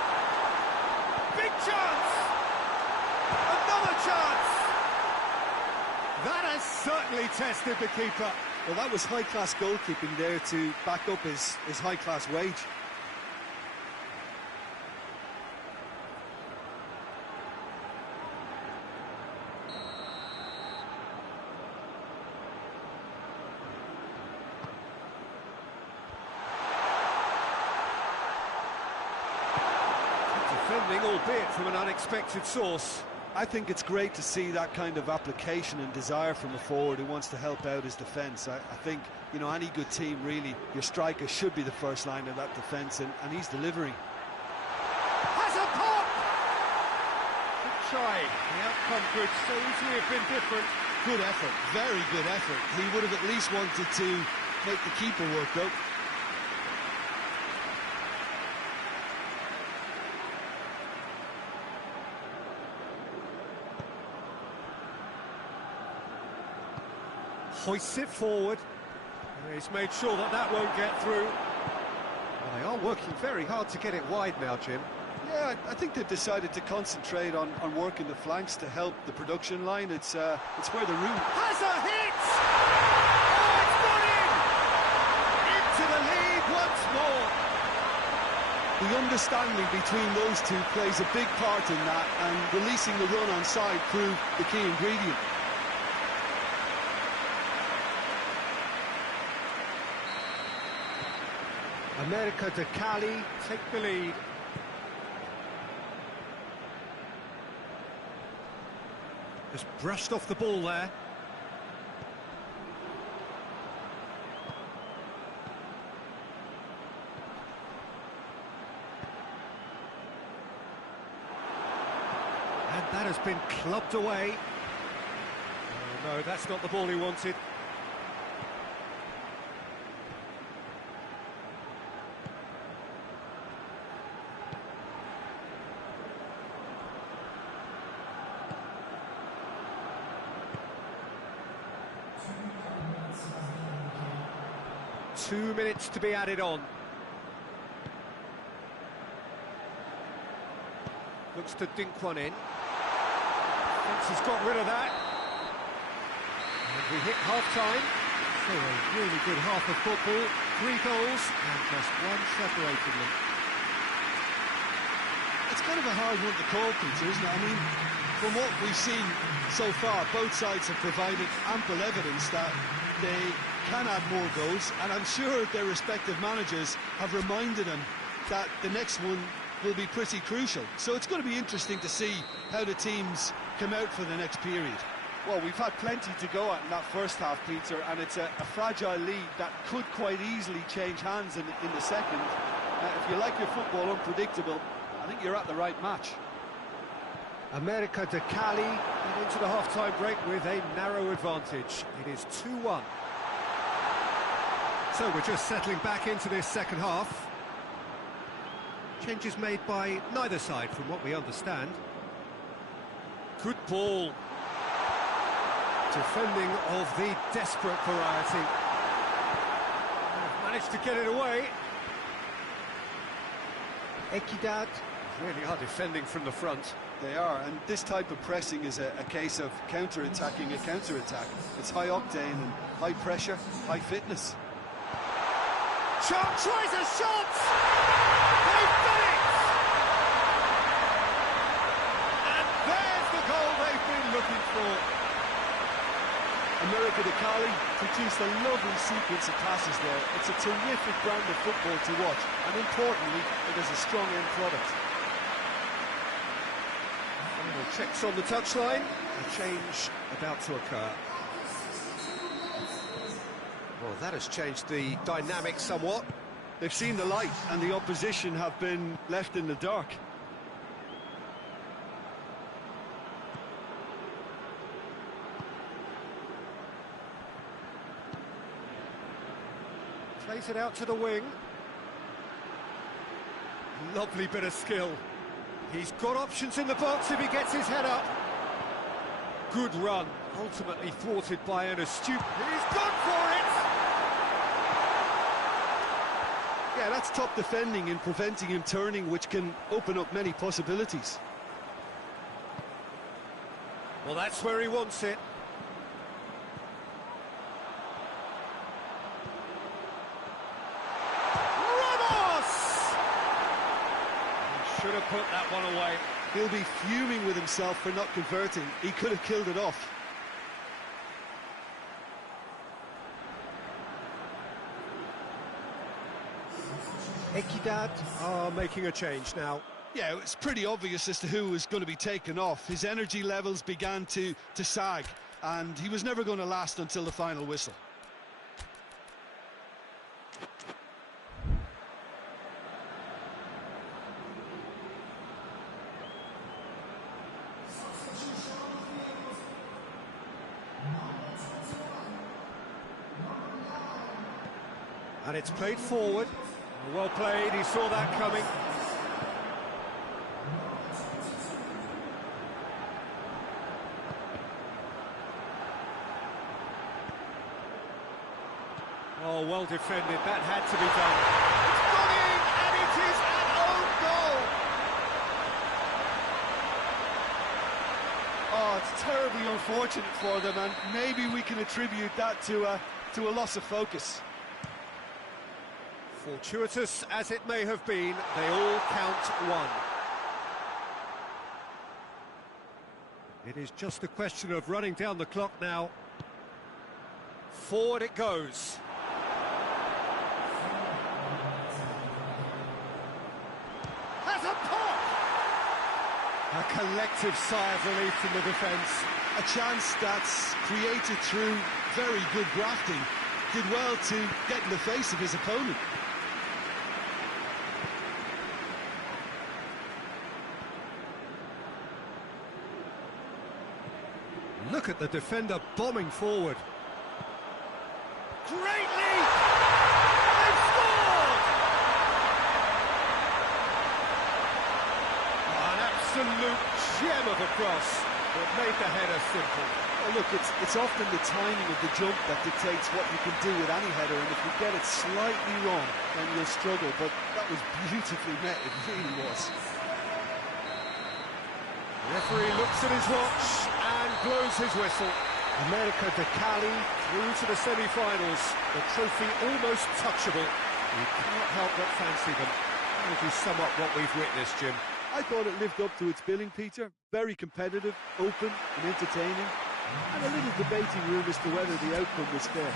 Big chance! Another chance! That has certainly tested the keeper. Well, that was high-class goalkeeping there to back up his high-class wage. Defending, albeit from an unexpected source. I think it's great to see that kind of application and desire from a forward who wants to help out his defence. I think, you know, any good team, really, your striker should be the first line of that defence, and he's delivering. Has a pop! Good try. The outcome could so easily have been different. Good effort, very good effort. He would have at least wanted to make the keeper work, though. Hoists it forward. And he's made sure that that won't get through. Well, they are working very hard to get it wide now, Jim. Yeah, I think they've decided to concentrate on working the flanks to help the production line. It's where the room... Has a hit! Oh, it's got in! Into the lead once more. The understanding between those two plays a big part in that, and releasing the run on side proved the key ingredient. AMÉRICA de Cali take the lead. Just brushed off the ball there. And that has been clubbed away. Oh, no, that's not the ball he wanted. 2 minutes to be added on. Looks to dink one in. Thinks he's got rid of that. And we hit half-time. So a really good half of football. 3 goals and just one separated them. It's kind of a hard one to call, Peter, isn't it? I mean, from what we've seen so far, both sides have provided ample evidence that they can add more goals, and I'm sure their respective managers have reminded them that the next one will be pretty crucial. So it's going to be interesting to see how the teams come out for the next period. Well, we've had plenty to go at in that first half, Peter, and it's a fragile lead that could quite easily change hands in the second. If you like your football unpredictable, I think you're at the right match. AMÉRICA de CALI get into the half-time break with a narrow advantage. It is 2-1. So we're just settling back into this second half. Changes made by neither side, from what we understand. Good ball. Defending of the desperate variety. Managed to get it away. EQUIDAD really are defending from the front. They are, and this type of pressing is a case of counter-attacking a counter-attack. It's high octane and high pressure, high fitness. Tries a shot! They've done it! And there's the goal they've been looking for. AMÉRICA de CALI produced a lovely sequence of passes there. It's a terrific brand of football to watch, and importantly, it is a strong end product. Checks on the touchline, a change about to occur. Well, that has changed the dynamic somewhat. They've seen the light, and the opposition have been left in the dark. Plays it out to the wing. Lovely bit of skill. He's got options in the box if he gets his head up. Good run, ultimately thwarted by an astute... He's gone for it! Yeah, that's top defending in preventing him turning, which can open up many possibilities. Well, that's where he wants it. Should have put that one away. He'll be fuming with himself for not converting. He could have killed it off. EQUIDAD are making a change now. Yeah, it's pretty obvious as to who was going to be taken off. His energy levels began to sag, and he was never going to last until the final whistle. And it's played forward. Well played, he saw that coming. Oh, well defended, that had to be done. It's gone in, and it is an own goal! Oh, it's terribly unfortunate for them, and maybe we can attribute that to a loss of focus. Fortuitous as it may have been, they all count one. It is just a question of running down the clock now. Forward it goes. Has a pop! A collective sigh of relief from the defence. A chance that's created through very good grafting. Did well to get in the face of his opponent. Look at the defender bombing forward. Great lead! They've scored! Oh, an absolute gem of a cross. but made the header simple. Well, look, it's often the timing of the jump that dictates what you can do with any header, and if you get it slightly wrong, then you'll struggle, but that was beautifully met, it really was. The referee looks at his watch and blows his whistle. America de Cali through to the semi-finals. The trophy almost touchable. You can't help but fancy them. How would you sum up what we've witnessed, Jim? I thought it lived up to its billing, Peter. Very competitive, open and entertaining, and a little debating room as to whether the outcome was fair.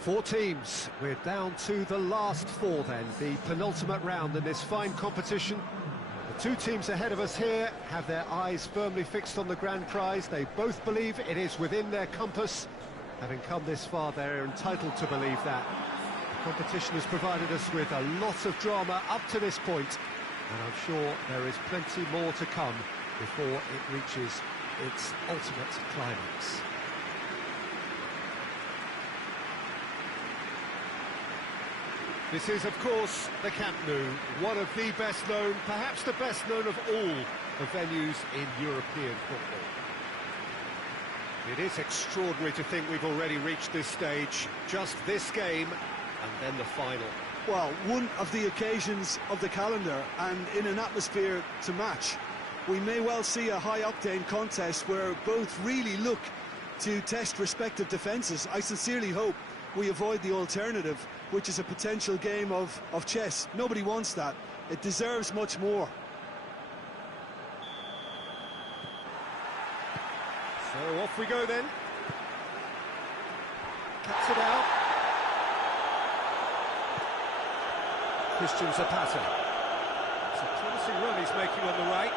Four teams. We're down to the last four then, the penultimate round in this fine competition. The two teams ahead of us here have their eyes firmly fixed on the grand prize. They both believe it is within their compass. Having come this far, they're entitled to believe that. The competition has provided us with a lot of drama up to this point, and I'm sure there is plenty more to come before it reaches its ultimate climax. This is, of course, the Camp Nou, one of the best known, perhaps the best known of all the venues in European football. It is extraordinary to think we've already reached this stage, just this game, and then the final. Well, one of the occasions of the calendar, and in an atmosphere to match. We may well see a high-octane contest where both really look to test respective defences. I sincerely hope we avoid the alternative, which is a potential game of chess. Nobody wants that. It deserves much more. So off we go then. Cuts it out. Christian Zapata. It's a promising run he's making on the right.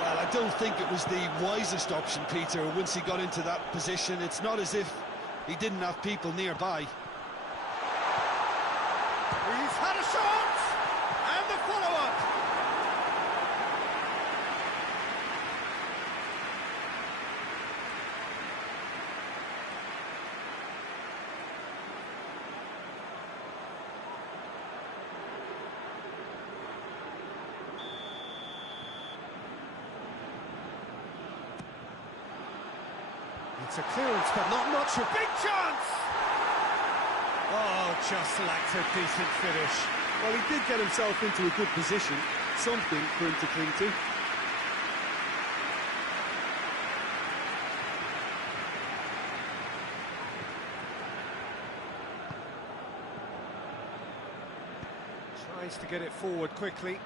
Well, I don't think it was the wisest option, Peter, once he got into that position. It's not as if he didn't have people nearby. He's had a shot! And the follow-up! It's a clearance, but not much. A big chance! Oh, just lacked a decent finish. Well, he did get himself into a good position, something for him to cling to. Tries to get it forward quickly.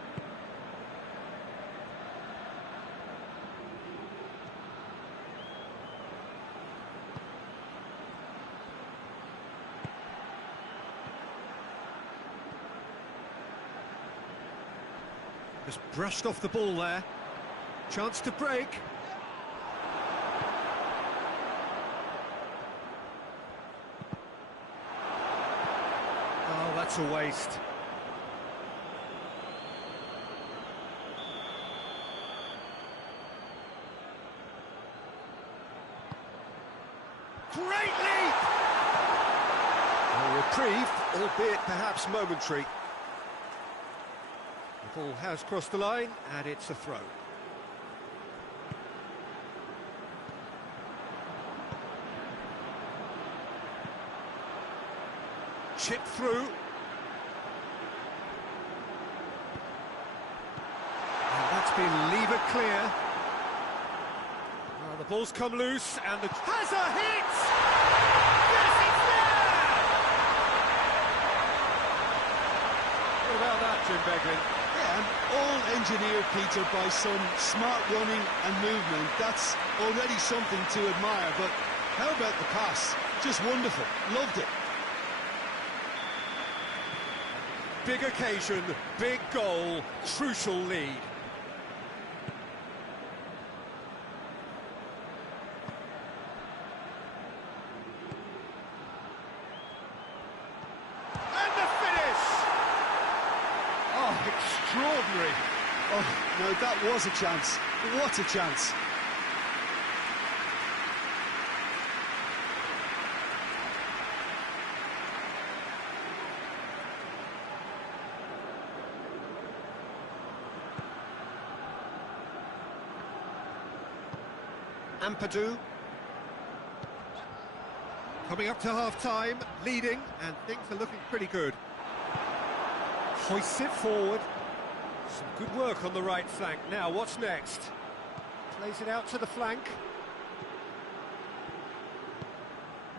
Just brushed off the ball there. Chance to break. Oh, that's a waste. Great leap! A reprieve, albeit perhaps momentary. The ball has crossed the line, and it's a throw. Chip through. And that's been levered clear. Well, the ball's come loose, and the... has a hit! Yes, it's there! What about that, Jim Beglin? And all engineered, Peter, by some smart running and movement. That's already something to admire, but how about the pass? Just wonderful. Loved it. Big occasion, big goal, crucial lead. And the finish! Oh, extraordinary. Oh, no, that was a chance. What a chance. Ampadu. Coming up to half-time, leading, and things are looking pretty good. Hoists it forward. Some good work on the right flank. Now, what's next? Plays it out to the flank.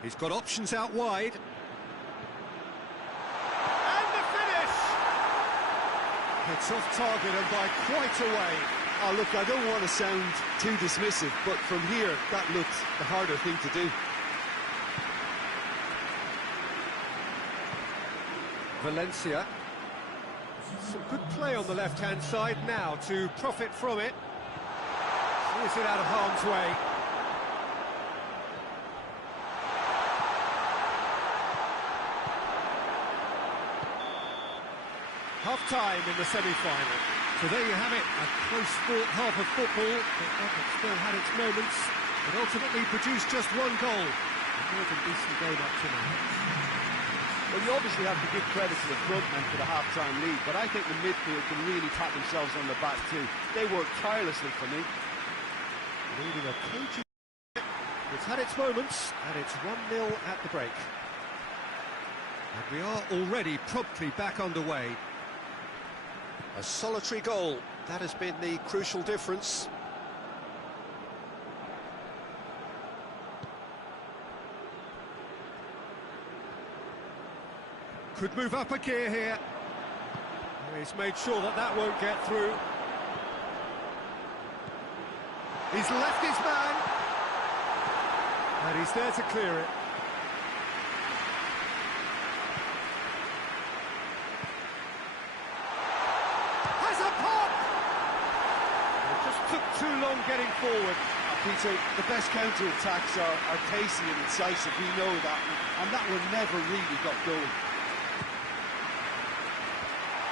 He's got options out wide. And the finish! It's off target and by quite a way. Oh, look, I don't want to sound too dismissive, but from here, that looked the harder thing to do. Valencia. Some good play on the left-hand side now to profit from it. Clears it out of harm's way. Half-time in the semi-final. So there you have it, a close-fought half of football, but one that still had its moments, but ultimately produced just one goal. A more than decent game up to now. Well, you obviously have to give credit to the front men for the half-time lead, but I think the midfield can really pat themselves on the back too. They worked tirelessly for me. Leading a cagey. It's had its moments, and it's 1-0 at the break. And we are already promptly back underway. A solitary goal, that has been the crucial difference. Could move up a gear here. He's made sure that that won't get through. He's left his man. And he's there to clear it. Has a pop! It just took too long getting forward. Peter, the best counter-attacks are pacey and incisive, we know that, and that one never really got going.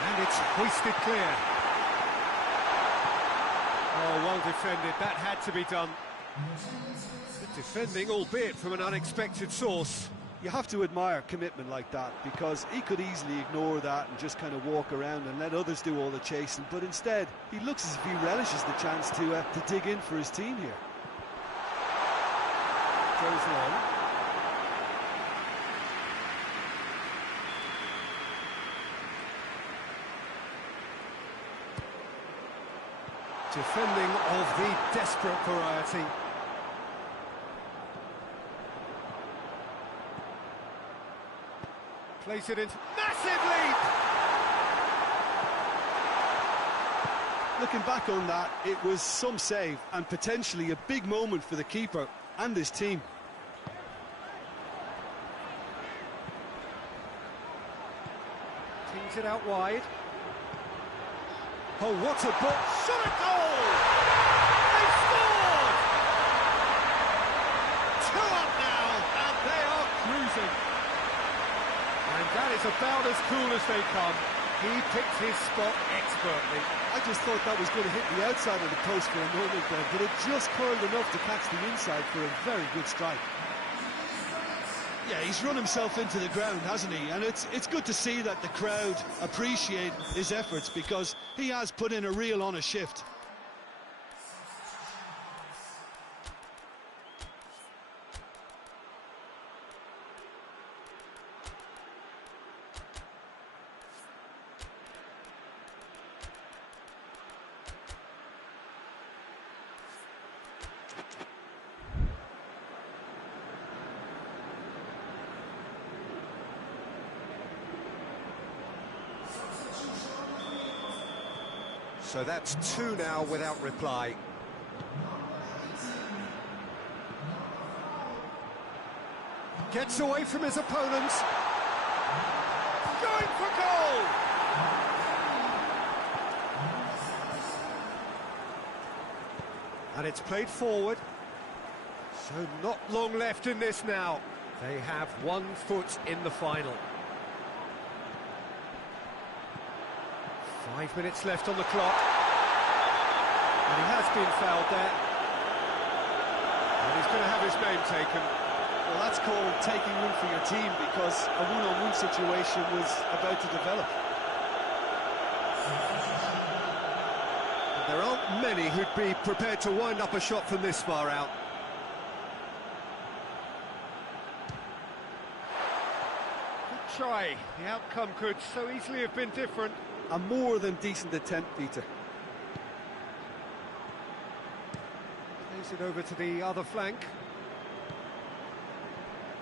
And it's hoisted clear. Oh, well defended, that had to be done. Good defending, albeit from an unexpected source. You have to admire commitment like that, because he could easily ignore that and just kind of walk around and let others do all the chasing, but instead, he looks as if he relishes the chance to dig in for his team here. goes long. Defending of the desperate variety. Plays it into massive leap! Looking back on that, it was some save and potentially a big moment for the keeper and his team. Teams it out wide. Oh, what a ball! Shot a goal! They scored! 2 up now, and they are cruising. And that is about as cool as they come. He picked his spot expertly. I just thought that was going to hit the outside of the post for a moment there, but it just curled enough to catch the inside for a very good strike. Yeah, he's run himself into the ground, hasn't he? And it's good to see that the crowd appreciate his efforts, because he has put in a real honest shift. So that's 2 now without reply. Gets away from his opponents. Going for goal! And it's played forward. So not long left in this now. They have 1 foot in the final. 5 minutes left on the clock. And he has been fouled there. And he's going to have his name taken. Well, that's called taking one for your team, because a one-on-one situation was about to develop. And there aren't many who'd be prepared to wind up a shot from this far out. Good try. The outcome could so easily have been different. A more than decent attempt, Peter. Plays it over to the other flank.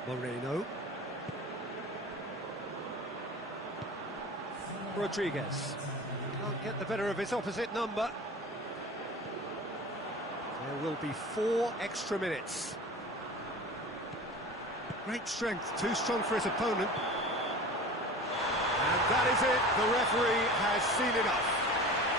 Moreno. Rodriguez. Can't get the better of his opposite number. There will be 4 extra minutes. Great strength, too strong for his opponent. And that is it, the referee has seen enough.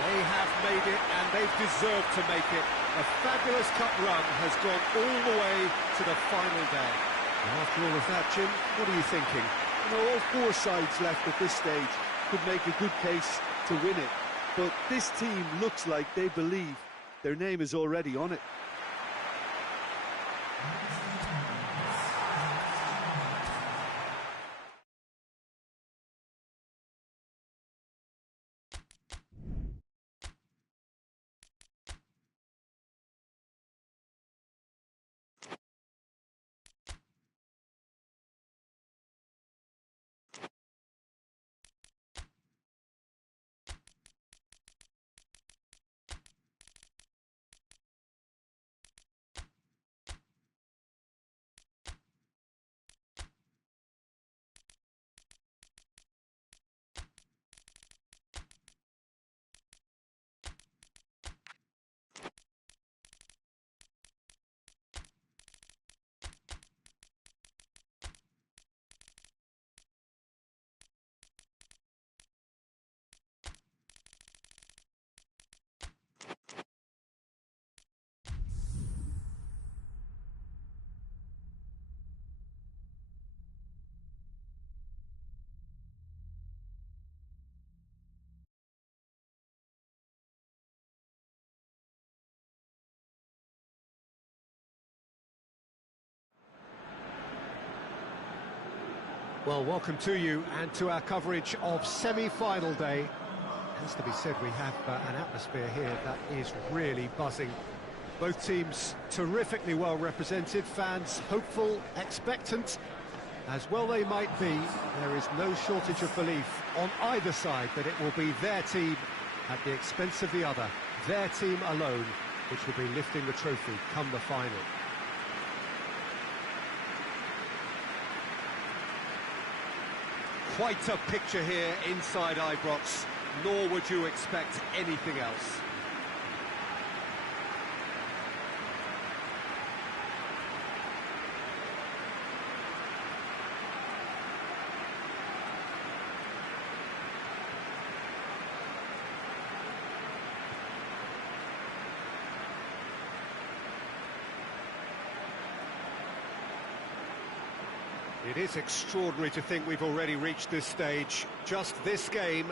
They have made it, and they've deserved to make it. A fabulous cup run has gone all the way to the final day. And after all of that, Jim, what are you thinking? You know, all 4 sides left at this stage could make a good case to win it. But this team looks like they believe their name is already on it. Well, welcome to you and to our coverage of semi-final day. Has to be said, we have an atmosphere here that is really buzzing. Both teams terrifically well represented, fans hopeful, expectant. As well they might be, there is no shortage of belief on either side that it will be their team at the expense of the other, their team alone, which will be lifting the trophy come the final. Quite a picture here inside Ibrox, nor would you expect anything else. It is extraordinary to think we've already reached this stage. Just this game,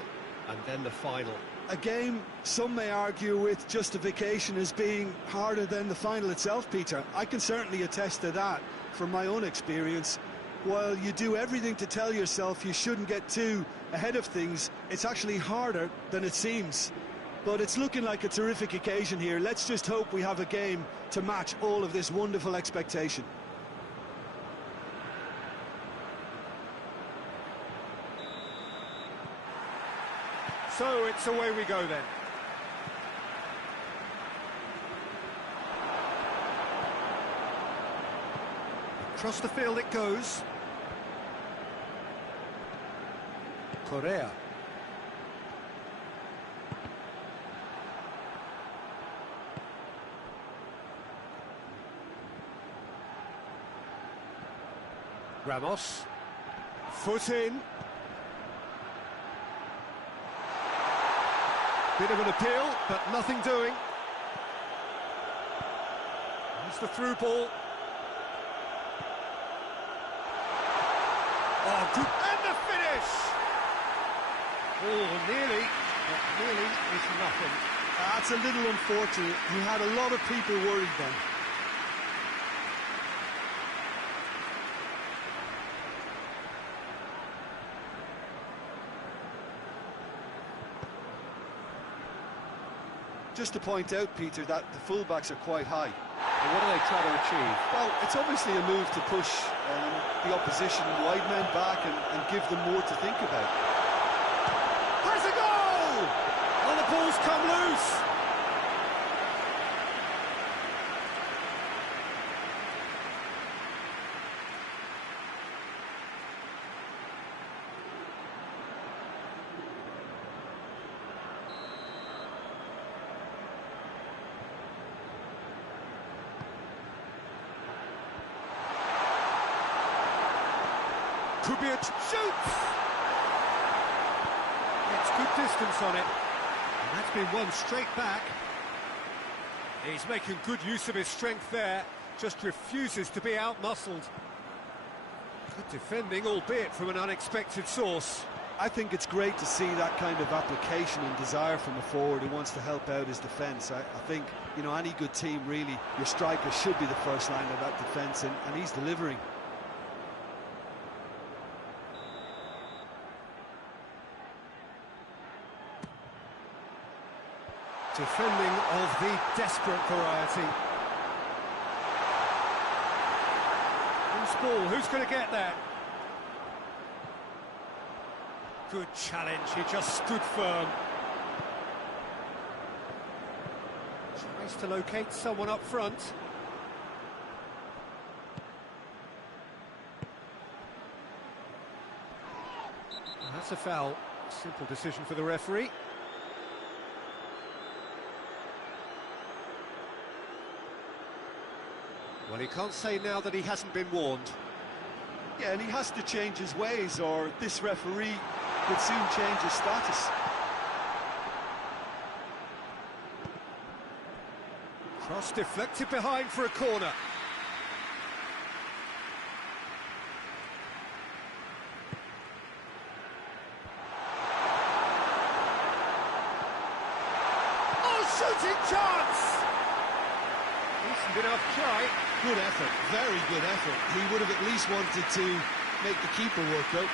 and then the final. A game some may argue with justification as being harder than the final itself, Peter. I can certainly attest to that from my own experience. While you do everything to tell yourself you shouldn't get too ahead of things, it's actually harder than it seems. But it's looking like a terrific occasion here. Let's just hope we have a game to match all of this wonderful expectation. So it's away we go then. Across the field it goes. Correa. Ramos. Foot in. Bit of an appeal, but nothing doing. It's the through ball. Oh, good. And the finish! Oh, nearly, but nearly is nothing. That's a little unfortunate. He had a lot of people worried then. Just to point out, Peter, that the fullbacks are quite high. And what are they trying to achieve? Well, it's obviously a move to push the opposition wide men back and give them more to think about. Has a goal! Oh, the ball's come loose! Kubic shoots! It's good distance on it. And that's been won straight back. He's making good use of his strength there. Just refuses to be out-muscled. Good defending, albeit from an unexpected source. I think it's great to see that kind of application and desire from a forward who wants to help out his defence. I think, you know, any good team, really, your striker should be the first line of that defence, and he's delivering. Defending of the desperate variety. Loose ball, who's going to get that? Good challenge, he just stood firm. Tries to locate someone up front. That's a foul. Simple decision for the referee. Well, he can't say now that he hasn't been warned. Yeah, and he has to change his ways, or this referee could soon change his status. Cross deflected behind for a corner. Oh, shooting chance! Decent enough try. Good effort, very good effort. He would have at least wanted to make the keeper work out.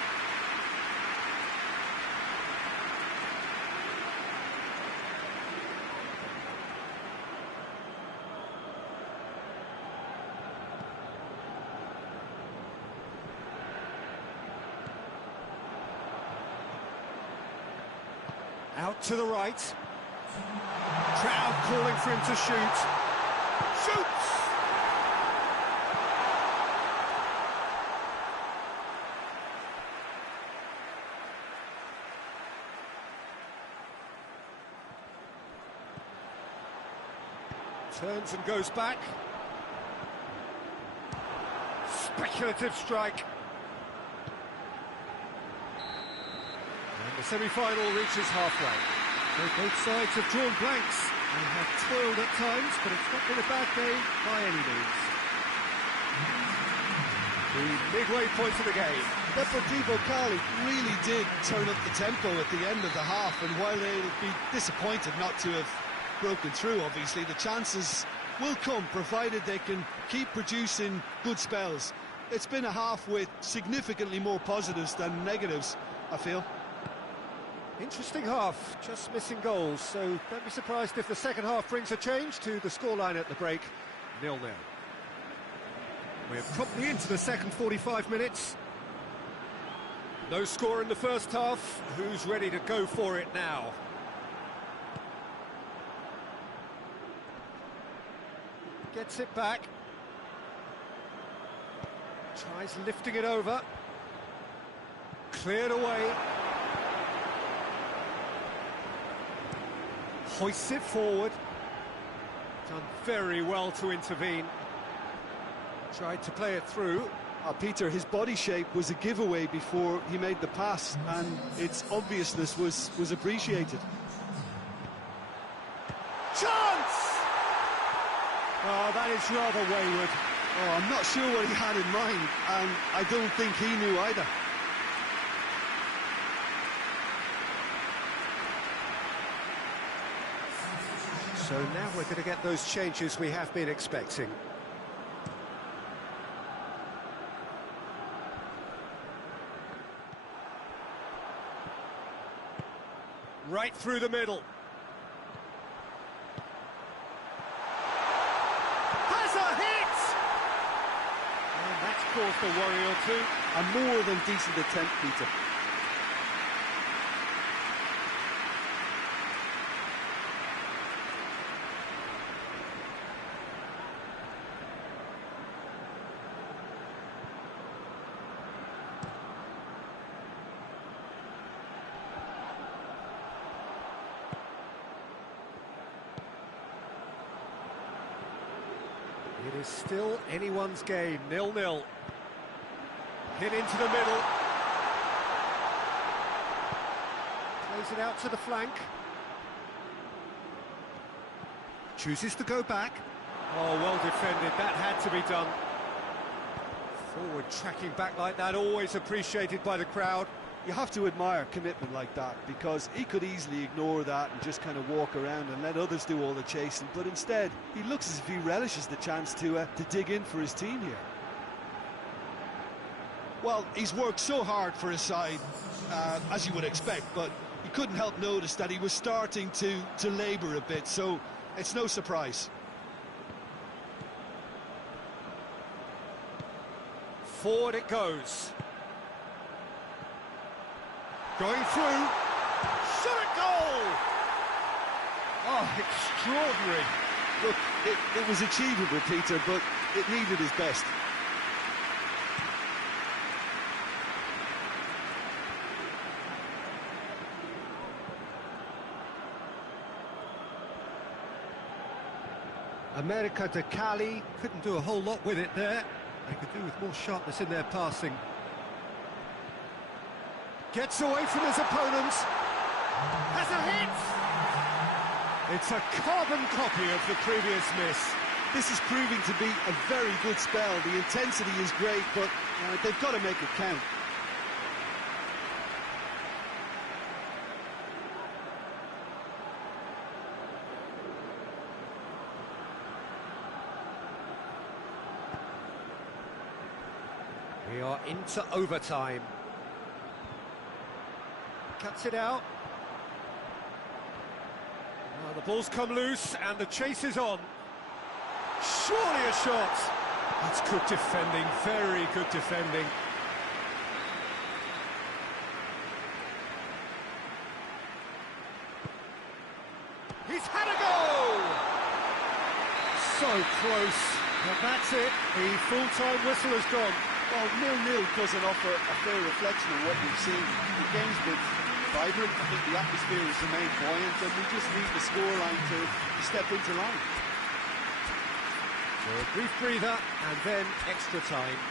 Out to the right. Crowd calling for him to shoot. Shoots! Turns and goes back. Speculative strike. And the semi-final reaches halfway. So both sides have drawn blanks and have toiled at times, but it's not been a bad day by any means. The midway point of the game. Deportivo Cali really did turn up the tempo at the end of the half, and while they'll be disappointed not to have broken through, obviously, the chances will come, provided they can keep producing good spells. It's been a half with significantly more positives than negatives, I feel. Interesting half, just missing goals, so don't be surprised if the second half brings a change to the scoreline at the break, 0-0. We're promptly into the second 45 minutes. No score in the first half. Who's ready to go for it now? Gets it back. Tries lifting it over. Cleared away. Hoists it forward. Done very well to intervene. Tried to play it through. Peter, his body shape was a giveaway before he made the pass, and its obviousness was appreciated. Chance! Oh, that is rather wayward. Oh, I'm not sure what he had in mind, and I don't think he knew either. So now we're going to get those changes we have been expecting. Right through the middle. Has a hit! And that's caused a worry or two. A more than decent attempt, Peter. It is still anyone's game, 0-0. Hit into the middle. Plays it out to the flank. Chooses to go back. Oh, well defended, that had to be done. Forward tracking back like that, always appreciated by the crowd. You have to admire commitment like that, because he could easily ignore that and just kind of walk around and let others do all the chasing, but instead he looks as if he relishes the chance to dig in for his team here. Well, he's worked so hard for his side, as you would expect, but you couldn't help notice that he was starting to labour a bit, so it's no surprise. Forward it goes. Going through. Shot at goal! Oh, extraordinary. Look, it was achievable, Peter, but it needed his best. AMÉRICA de Cali couldn't do a whole lot with it there. They could do with more sharpness in their passing. Gets away from his opponents. Has a hit! It's a carbon copy of the previous miss. This is proving to be a very good spell. The intensity is great, but they've got to make it count. We are into overtime. Cuts it out. The ball's come loose and the chase is on. Surely a shot. That's good defending, very good defending. So close. But that's it. The full-time whistle has gone. Well, 0-0 doesn't offer a fair reflection of what we've seen. The game's been vibrant. I think the atmosphere has remained buoyant, and we just need the scoreline to step into line. So a brief breather, and then extra time.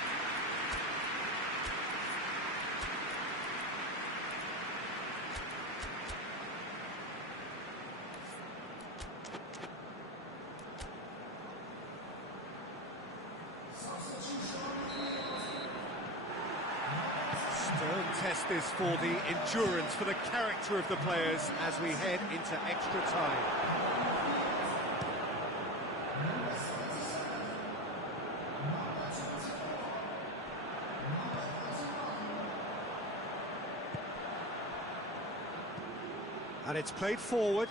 Stern test this for the endurance, for the character of the players as we head into extra time. And it's played forward.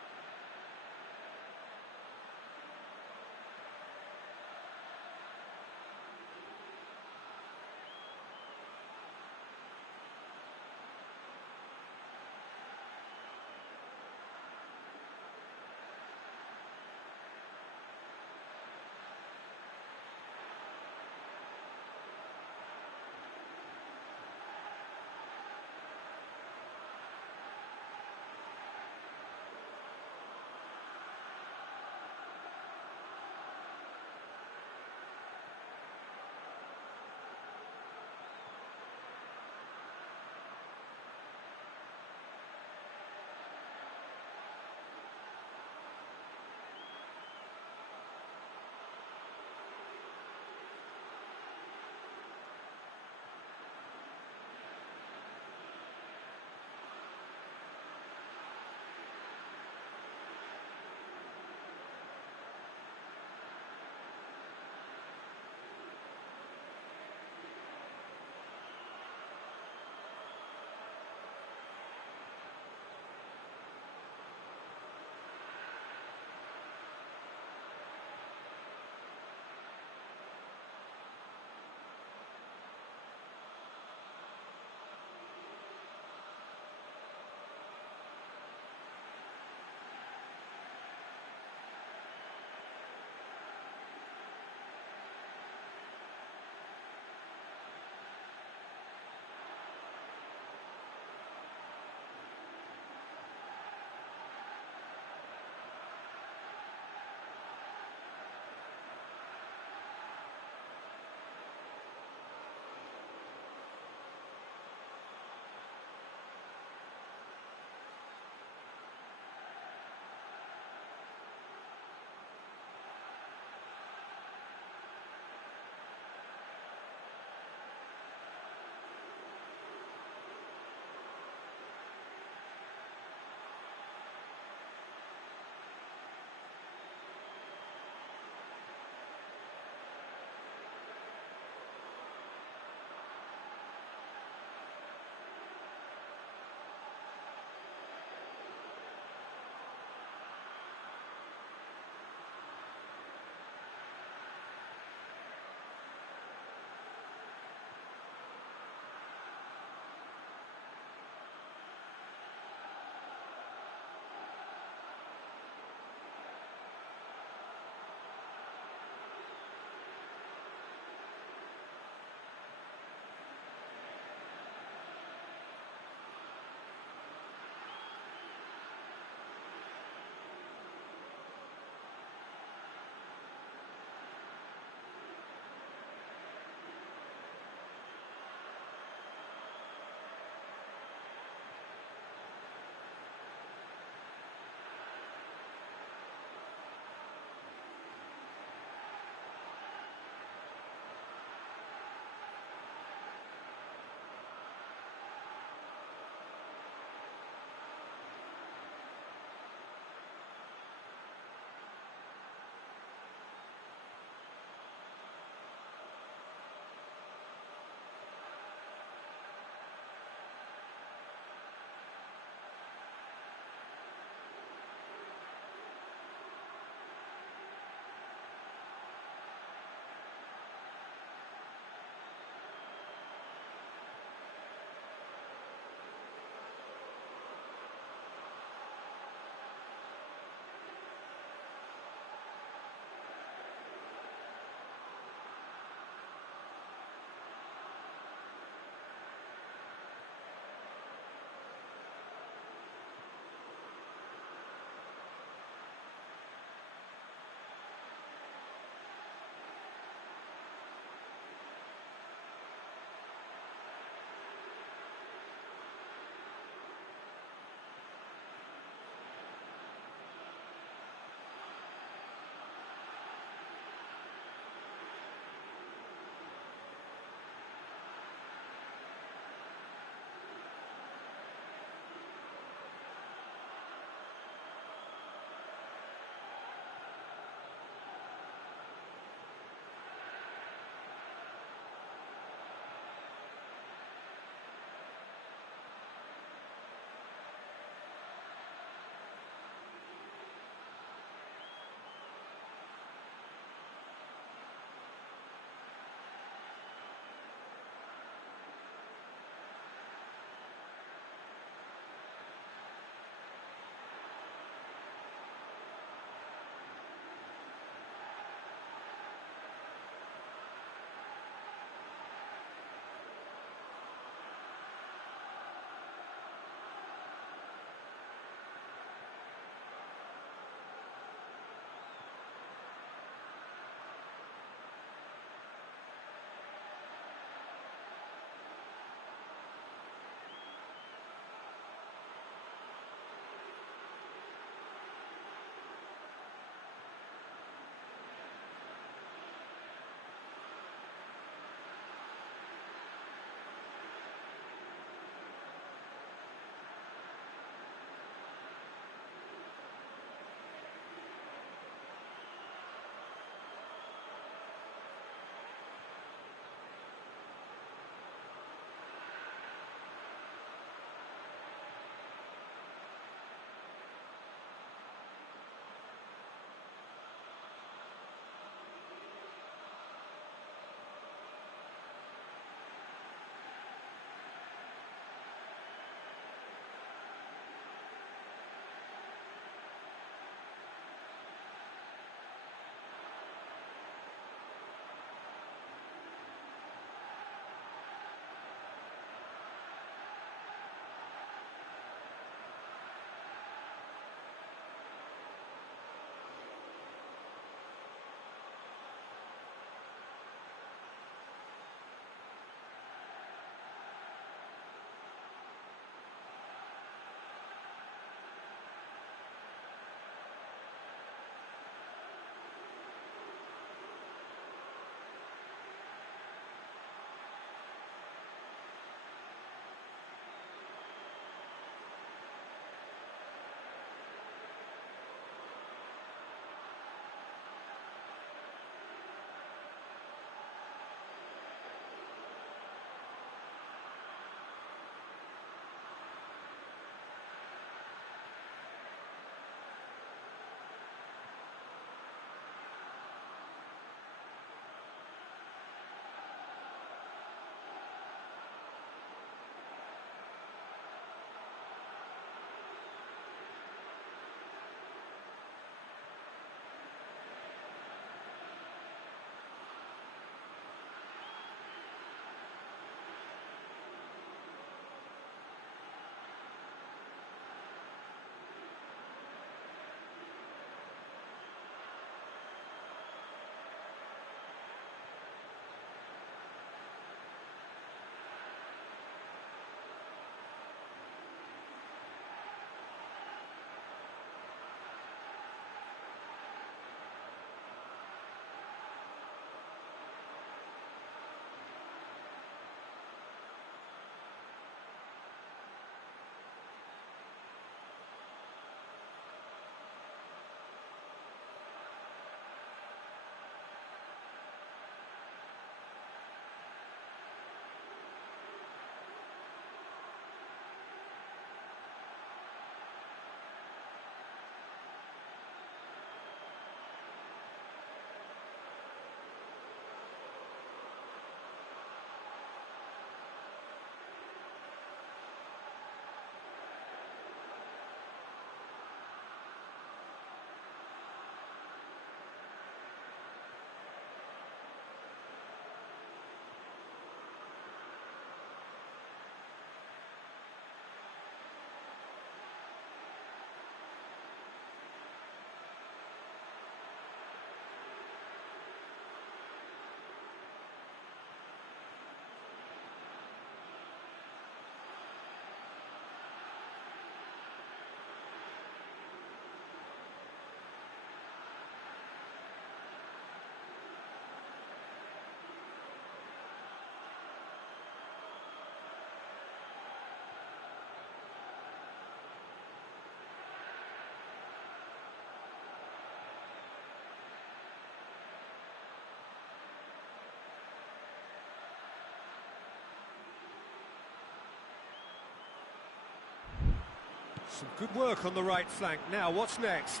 Some good work on the right flank. Now, what's next?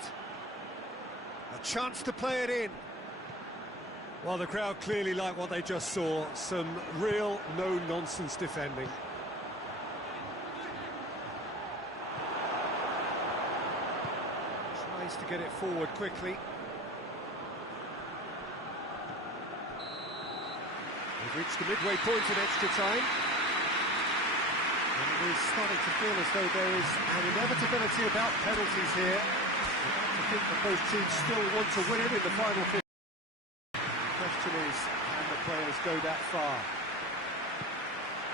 A chance to play it in. Well, the crowd clearly like what they just saw. Some real no-nonsense defending. Tries to get it forward quickly. We've reached the midway point in extra time. And it is starting to feel as though there is an inevitability about penalties here. I think that both teams still want to win it in the final 50. The question is, can the players go that far?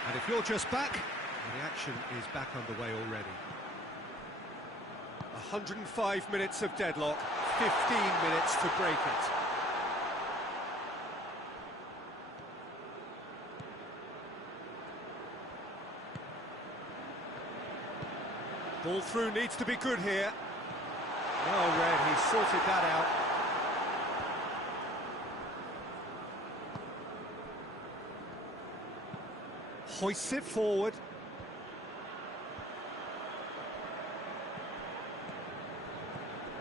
And if you're just back, the action is back underway already. 105 minutes of deadlock, 15 minutes to break it. Ball through needs to be good here. Well read, he sorted that out. Hoists it forward.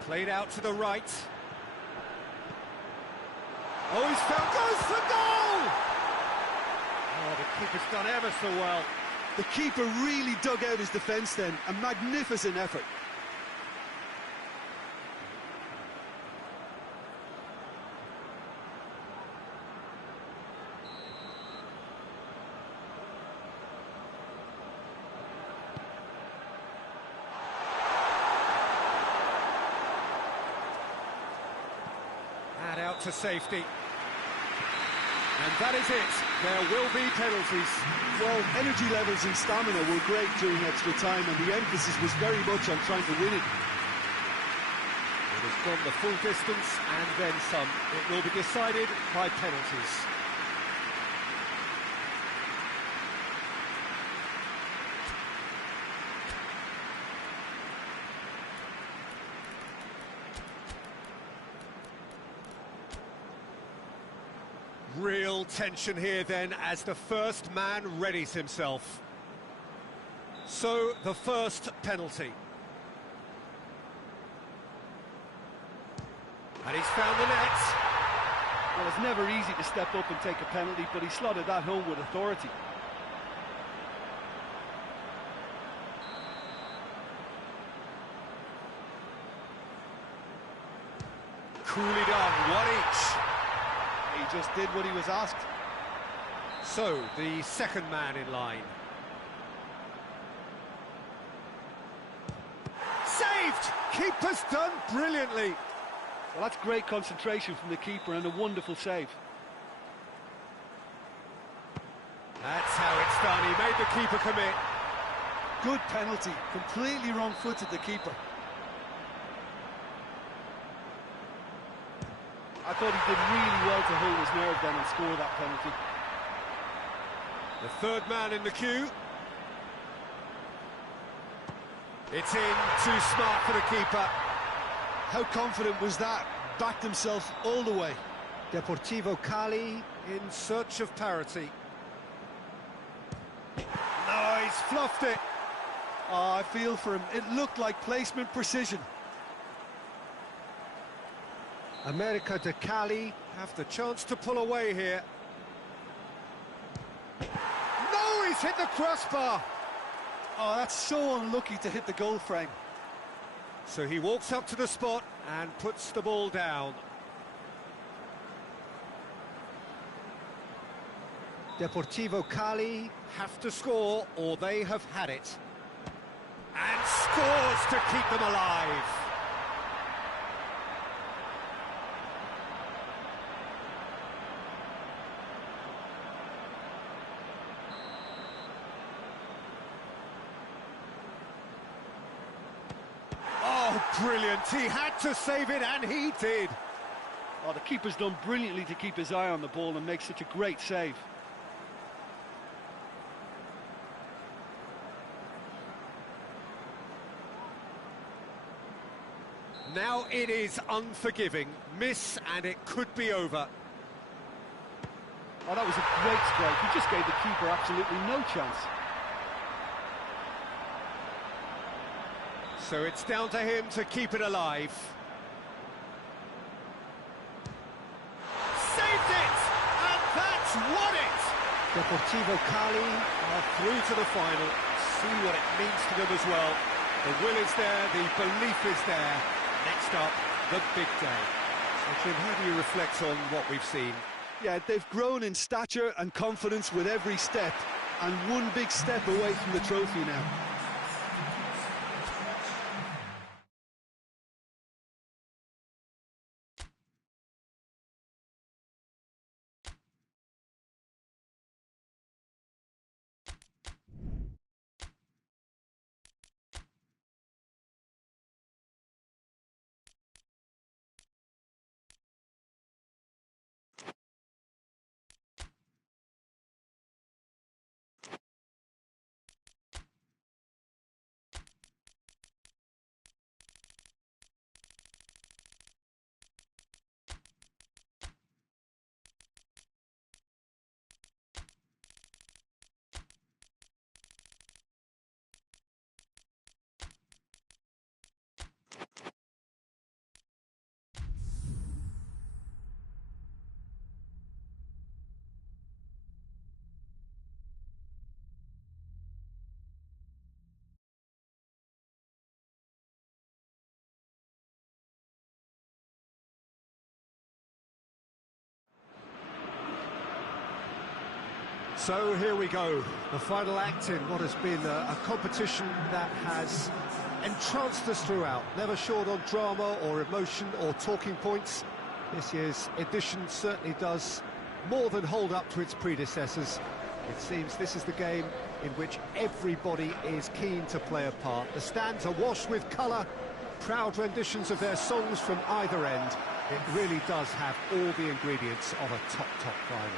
Played out to the right. Oh, he's found, goes for goal! Oh, the keeper's done ever so well. The keeper really dug out his defence then. A magnificent effort. And out to safety. And that is it. There will be penalties. Well, energy levels and stamina were great during extra time, and the emphasis was very much on trying to win it. It has gone the full distance and then some. It will be decided by penalties. Real tension here then as the first man readies himself. So, the first penalty. And he's found the net. Well, it's never easy to step up and take a penalty, but he slotted that home with authority. Coolly done, one each. He just did what he was asked. So, the second man in line. Saved! Keeper's done brilliantly. Well, that's great concentration from the keeper and a wonderful save. That's how it's done. He made the keeper commit. Good penalty. Completely wrong-footed, the keeper. I thought he did really well to hold his nerve then and score that penalty. The third man in the queue. It's in, too smart for the keeper. How confident was that? Backed himself all the way. Deportivo Cali in search of parity. No, he's fluffed it. Oh, I feel for him. It looked like placement precision. AMÉRICA de Cali have the chance to pull away here. No, he's hit the crossbar. Oh, that's so unlucky to hit the goal frame. So he walks up to the spot and puts the ball down. Deportivo Cali have to score or they have had it. And scores to keep them alive. Brilliant, he had to save it and he did. Oh, the keeper's done brilliantly to keep his eye on the ball and make such a great save. Now it is unforgiving. Miss and it could be over. Oh, that was a great strike. He just gave the keeper absolutely no chance. So it's down to him to keep it alive. Saved it! And that's won it! Deportivo Cali are through to the final. See what it means to them as well. The will is there, the belief is there. Next up, the big day. So, Jim, how do you reflect on what we've seen? Yeah, they've grown in stature and confidence with every step, and one big step away from the trophy now. So here we go, the final act in what has been a competition that has entranced us throughout, never short on drama or emotion or talking points. This year's edition certainly does more than hold up to its predecessors. It seems this is the game in which everybody is keen to play a part. The stands are washed with colour, proud renditions of their songs from either end. It really does have all the ingredients of a top final.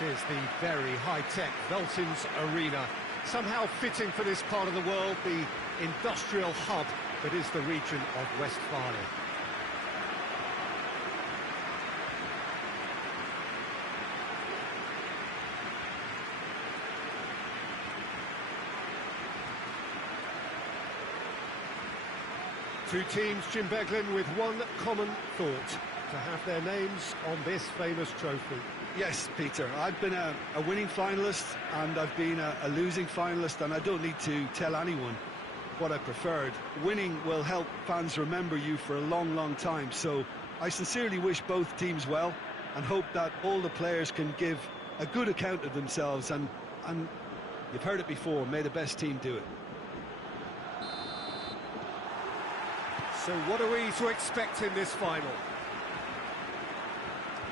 This is the very high-tech Veltins Arena, somehow fitting for this part of the world, the industrial hub that is the region of Westphalia. Two teams, Jim Beglin, with one common thought: to have their names on this famous trophy. Yes, Peter, I've been a winning finalist and I've been a losing finalist, and I don't need to tell anyone what I preferred. Winning will help fans remember you for a long time, so I sincerely wish both teams well and hope that all the players can give a good account of themselves, and you've heard it before, may the best team do it. So what are we to expect in this final?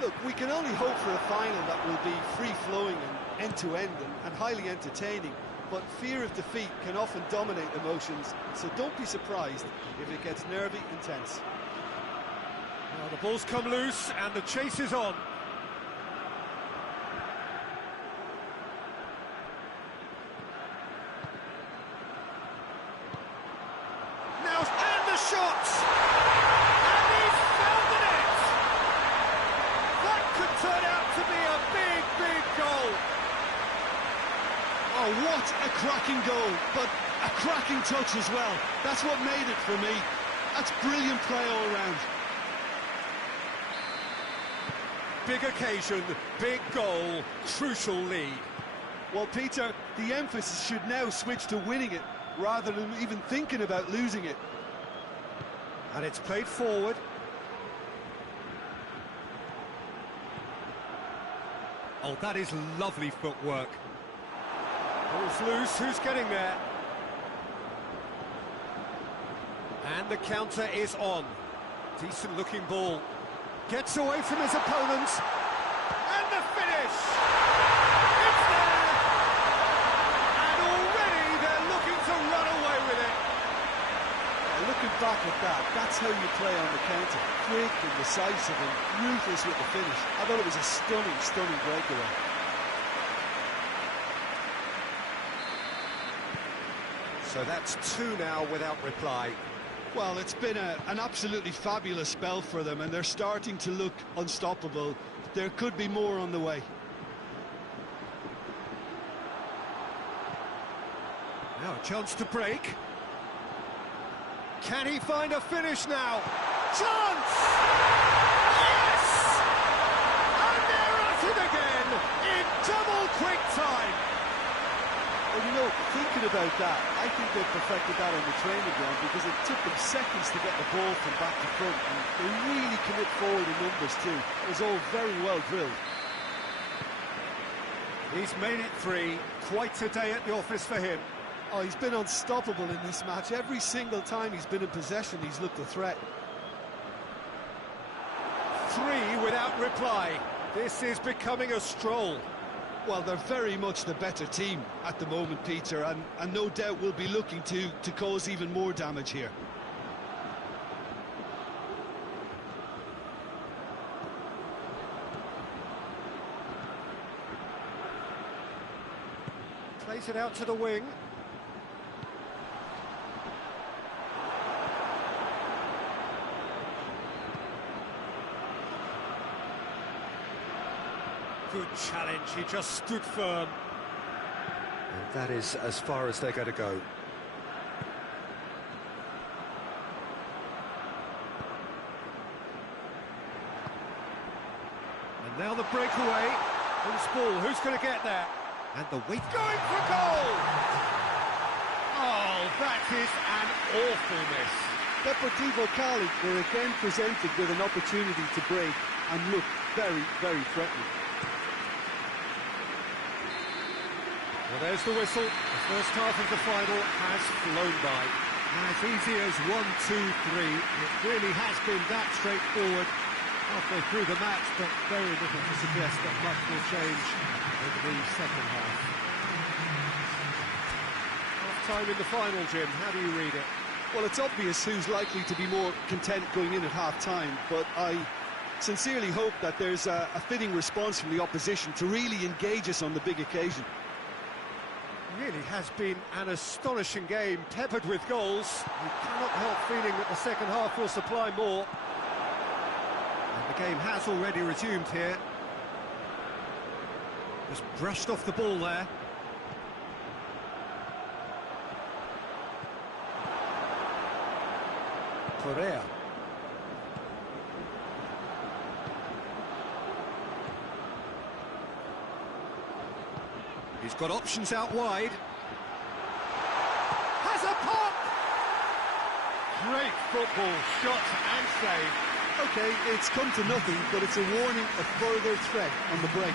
Look, we can only hope for a final that will be free-flowing and end-to-end and highly entertaining, but fear of defeat can often dominate emotions, so don't be surprised if it gets nervy and tense. Well, the ball's come loose and the chase is on. Now, and the shot! And he's found the net! That could turn out to be a big goal. Oh, what a cracking goal, but a cracking touch as well. That's what made it for me. That's brilliant play all round. Big occasion, big goal, crucial lead. Well, Peter, the emphasis should now switch to winning it, rather than even thinking about losing it. And it's played forward. Oh, that is lovely footwork. Ball's loose, who's getting there? And the counter is on. Decent looking ball. Gets away from his opponent. And the finish! It's there! And already they're looking to run away with it. Yeah, looking back at that, that's how you play on the counter. Quick and decisive and ruthless with the finish. I thought it was a stunning breakaway. So that's two now without reply. Well, it's been an absolutely fabulous spell for them, and they're starting to look unstoppable. There could be more on the way. Now a chance to break. Can he find a finish now? Chance! Yes! And they're at it again in double quick time. Well, you know, thinking about that, I think they perfected that on the training ground because it took them seconds to get the ball from back to front, and they really commit forward in numbers too. It was all very well drilled. He's made it 3. Quite a day at the office for him. Oh, he's been unstoppable in this match. Every single time he's been in possession, he's looked a threat. 3 without reply. This is becoming a stroll. Well, they're very much the better team at the moment, Peter, and no doubt will be looking to cause even more damage here. Plays it out to the wing. Good challenge, he just stood firm. And that is as far as they're going to go. And now the breakaway. Loose ball, who's going to get there? And the weight going for goal! Oh, that is an awful miss. Deportivo Cali were again presented with an opportunity to break and look very, very threatening. Well, there's the whistle. The first half of the final has flown by. As easy as 1, 2, 3. It really has been that straightforward halfway through the match, but very little to suggest that much will change in the second half. Half-time in the final, Jim. How do you read it? Well, it's obvious who's likely to be more content going in at half-time, but I sincerely hope that there's a fitting response from the opposition to really engage us on the big occasion. Really has been an astonishing game, peppered with goals. You cannot help feeling that the second half will supply more. And the game has already resumed here. Just brushed off the ball there. Torneo. He's got options out wide. Has a pop! Great football, shot and save. OK, it's come to nothing, but it's a warning of further threat on the break.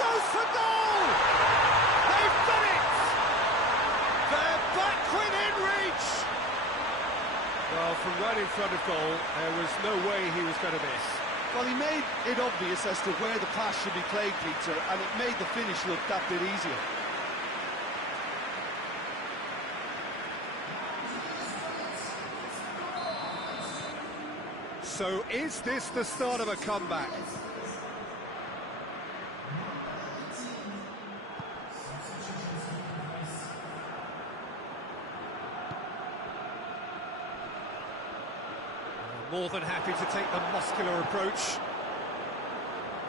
Goes for goal! They've done it! They're back within reach! Well, from right in front of goal, there was no way he was going to miss. Well, he made it obvious as to where the pass should be played, Peter, and it made the finish look that bit easier. So is this the start of a comeback? More than happy to take the muscular approach.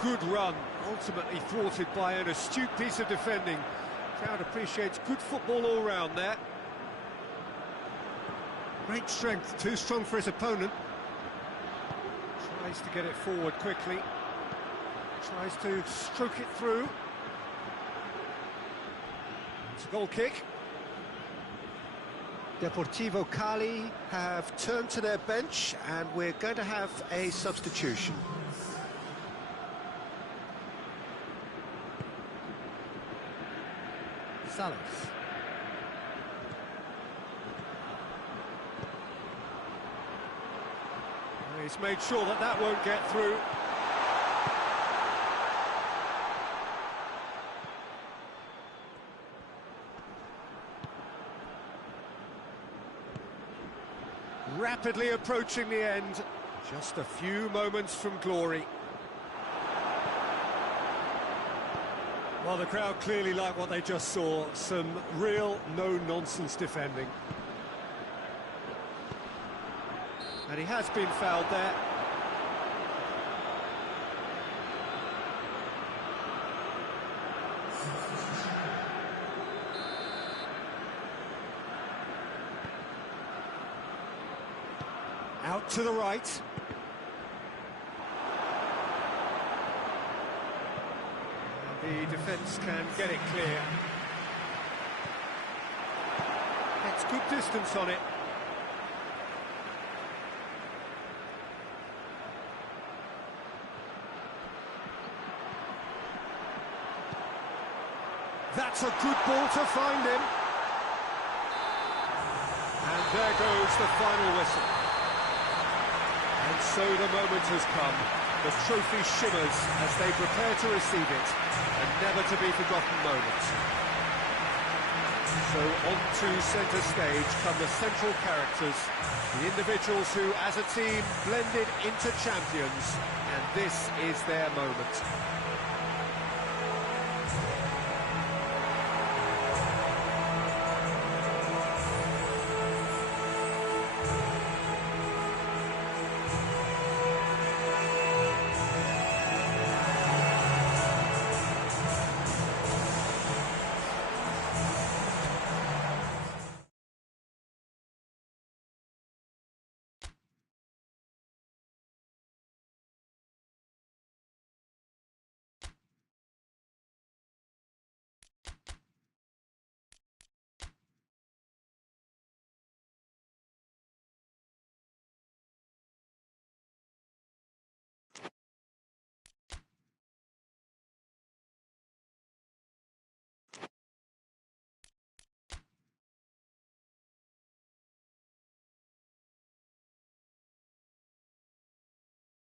Good run, ultimately thwarted by an astute piece of defending. Crowd appreciates good football all round there. Great strength, too strong for his opponent. Tries to get it forward quickly. Tries to stroke it through. It's a goal kick. Deportivo Cali have turned to their bench, and we're going to have a substitution. Salas. He's made sure that that won't get through. Rapidly approaching the end, just a few moments from glory. Well, the crowd clearly like what they just saw, some real no-nonsense defending. And he has been fouled there. to the right. And the defence can get it clear. Gets good distance on it. That's a good ball to find him. And there goes the final whistle. And so the moment has come. The trophy shimmers as they prepare to receive it. A never-to-be-forgotten moment. So on to centre stage come the central characters, the individuals who, as a team, blended into champions. And this is their moment.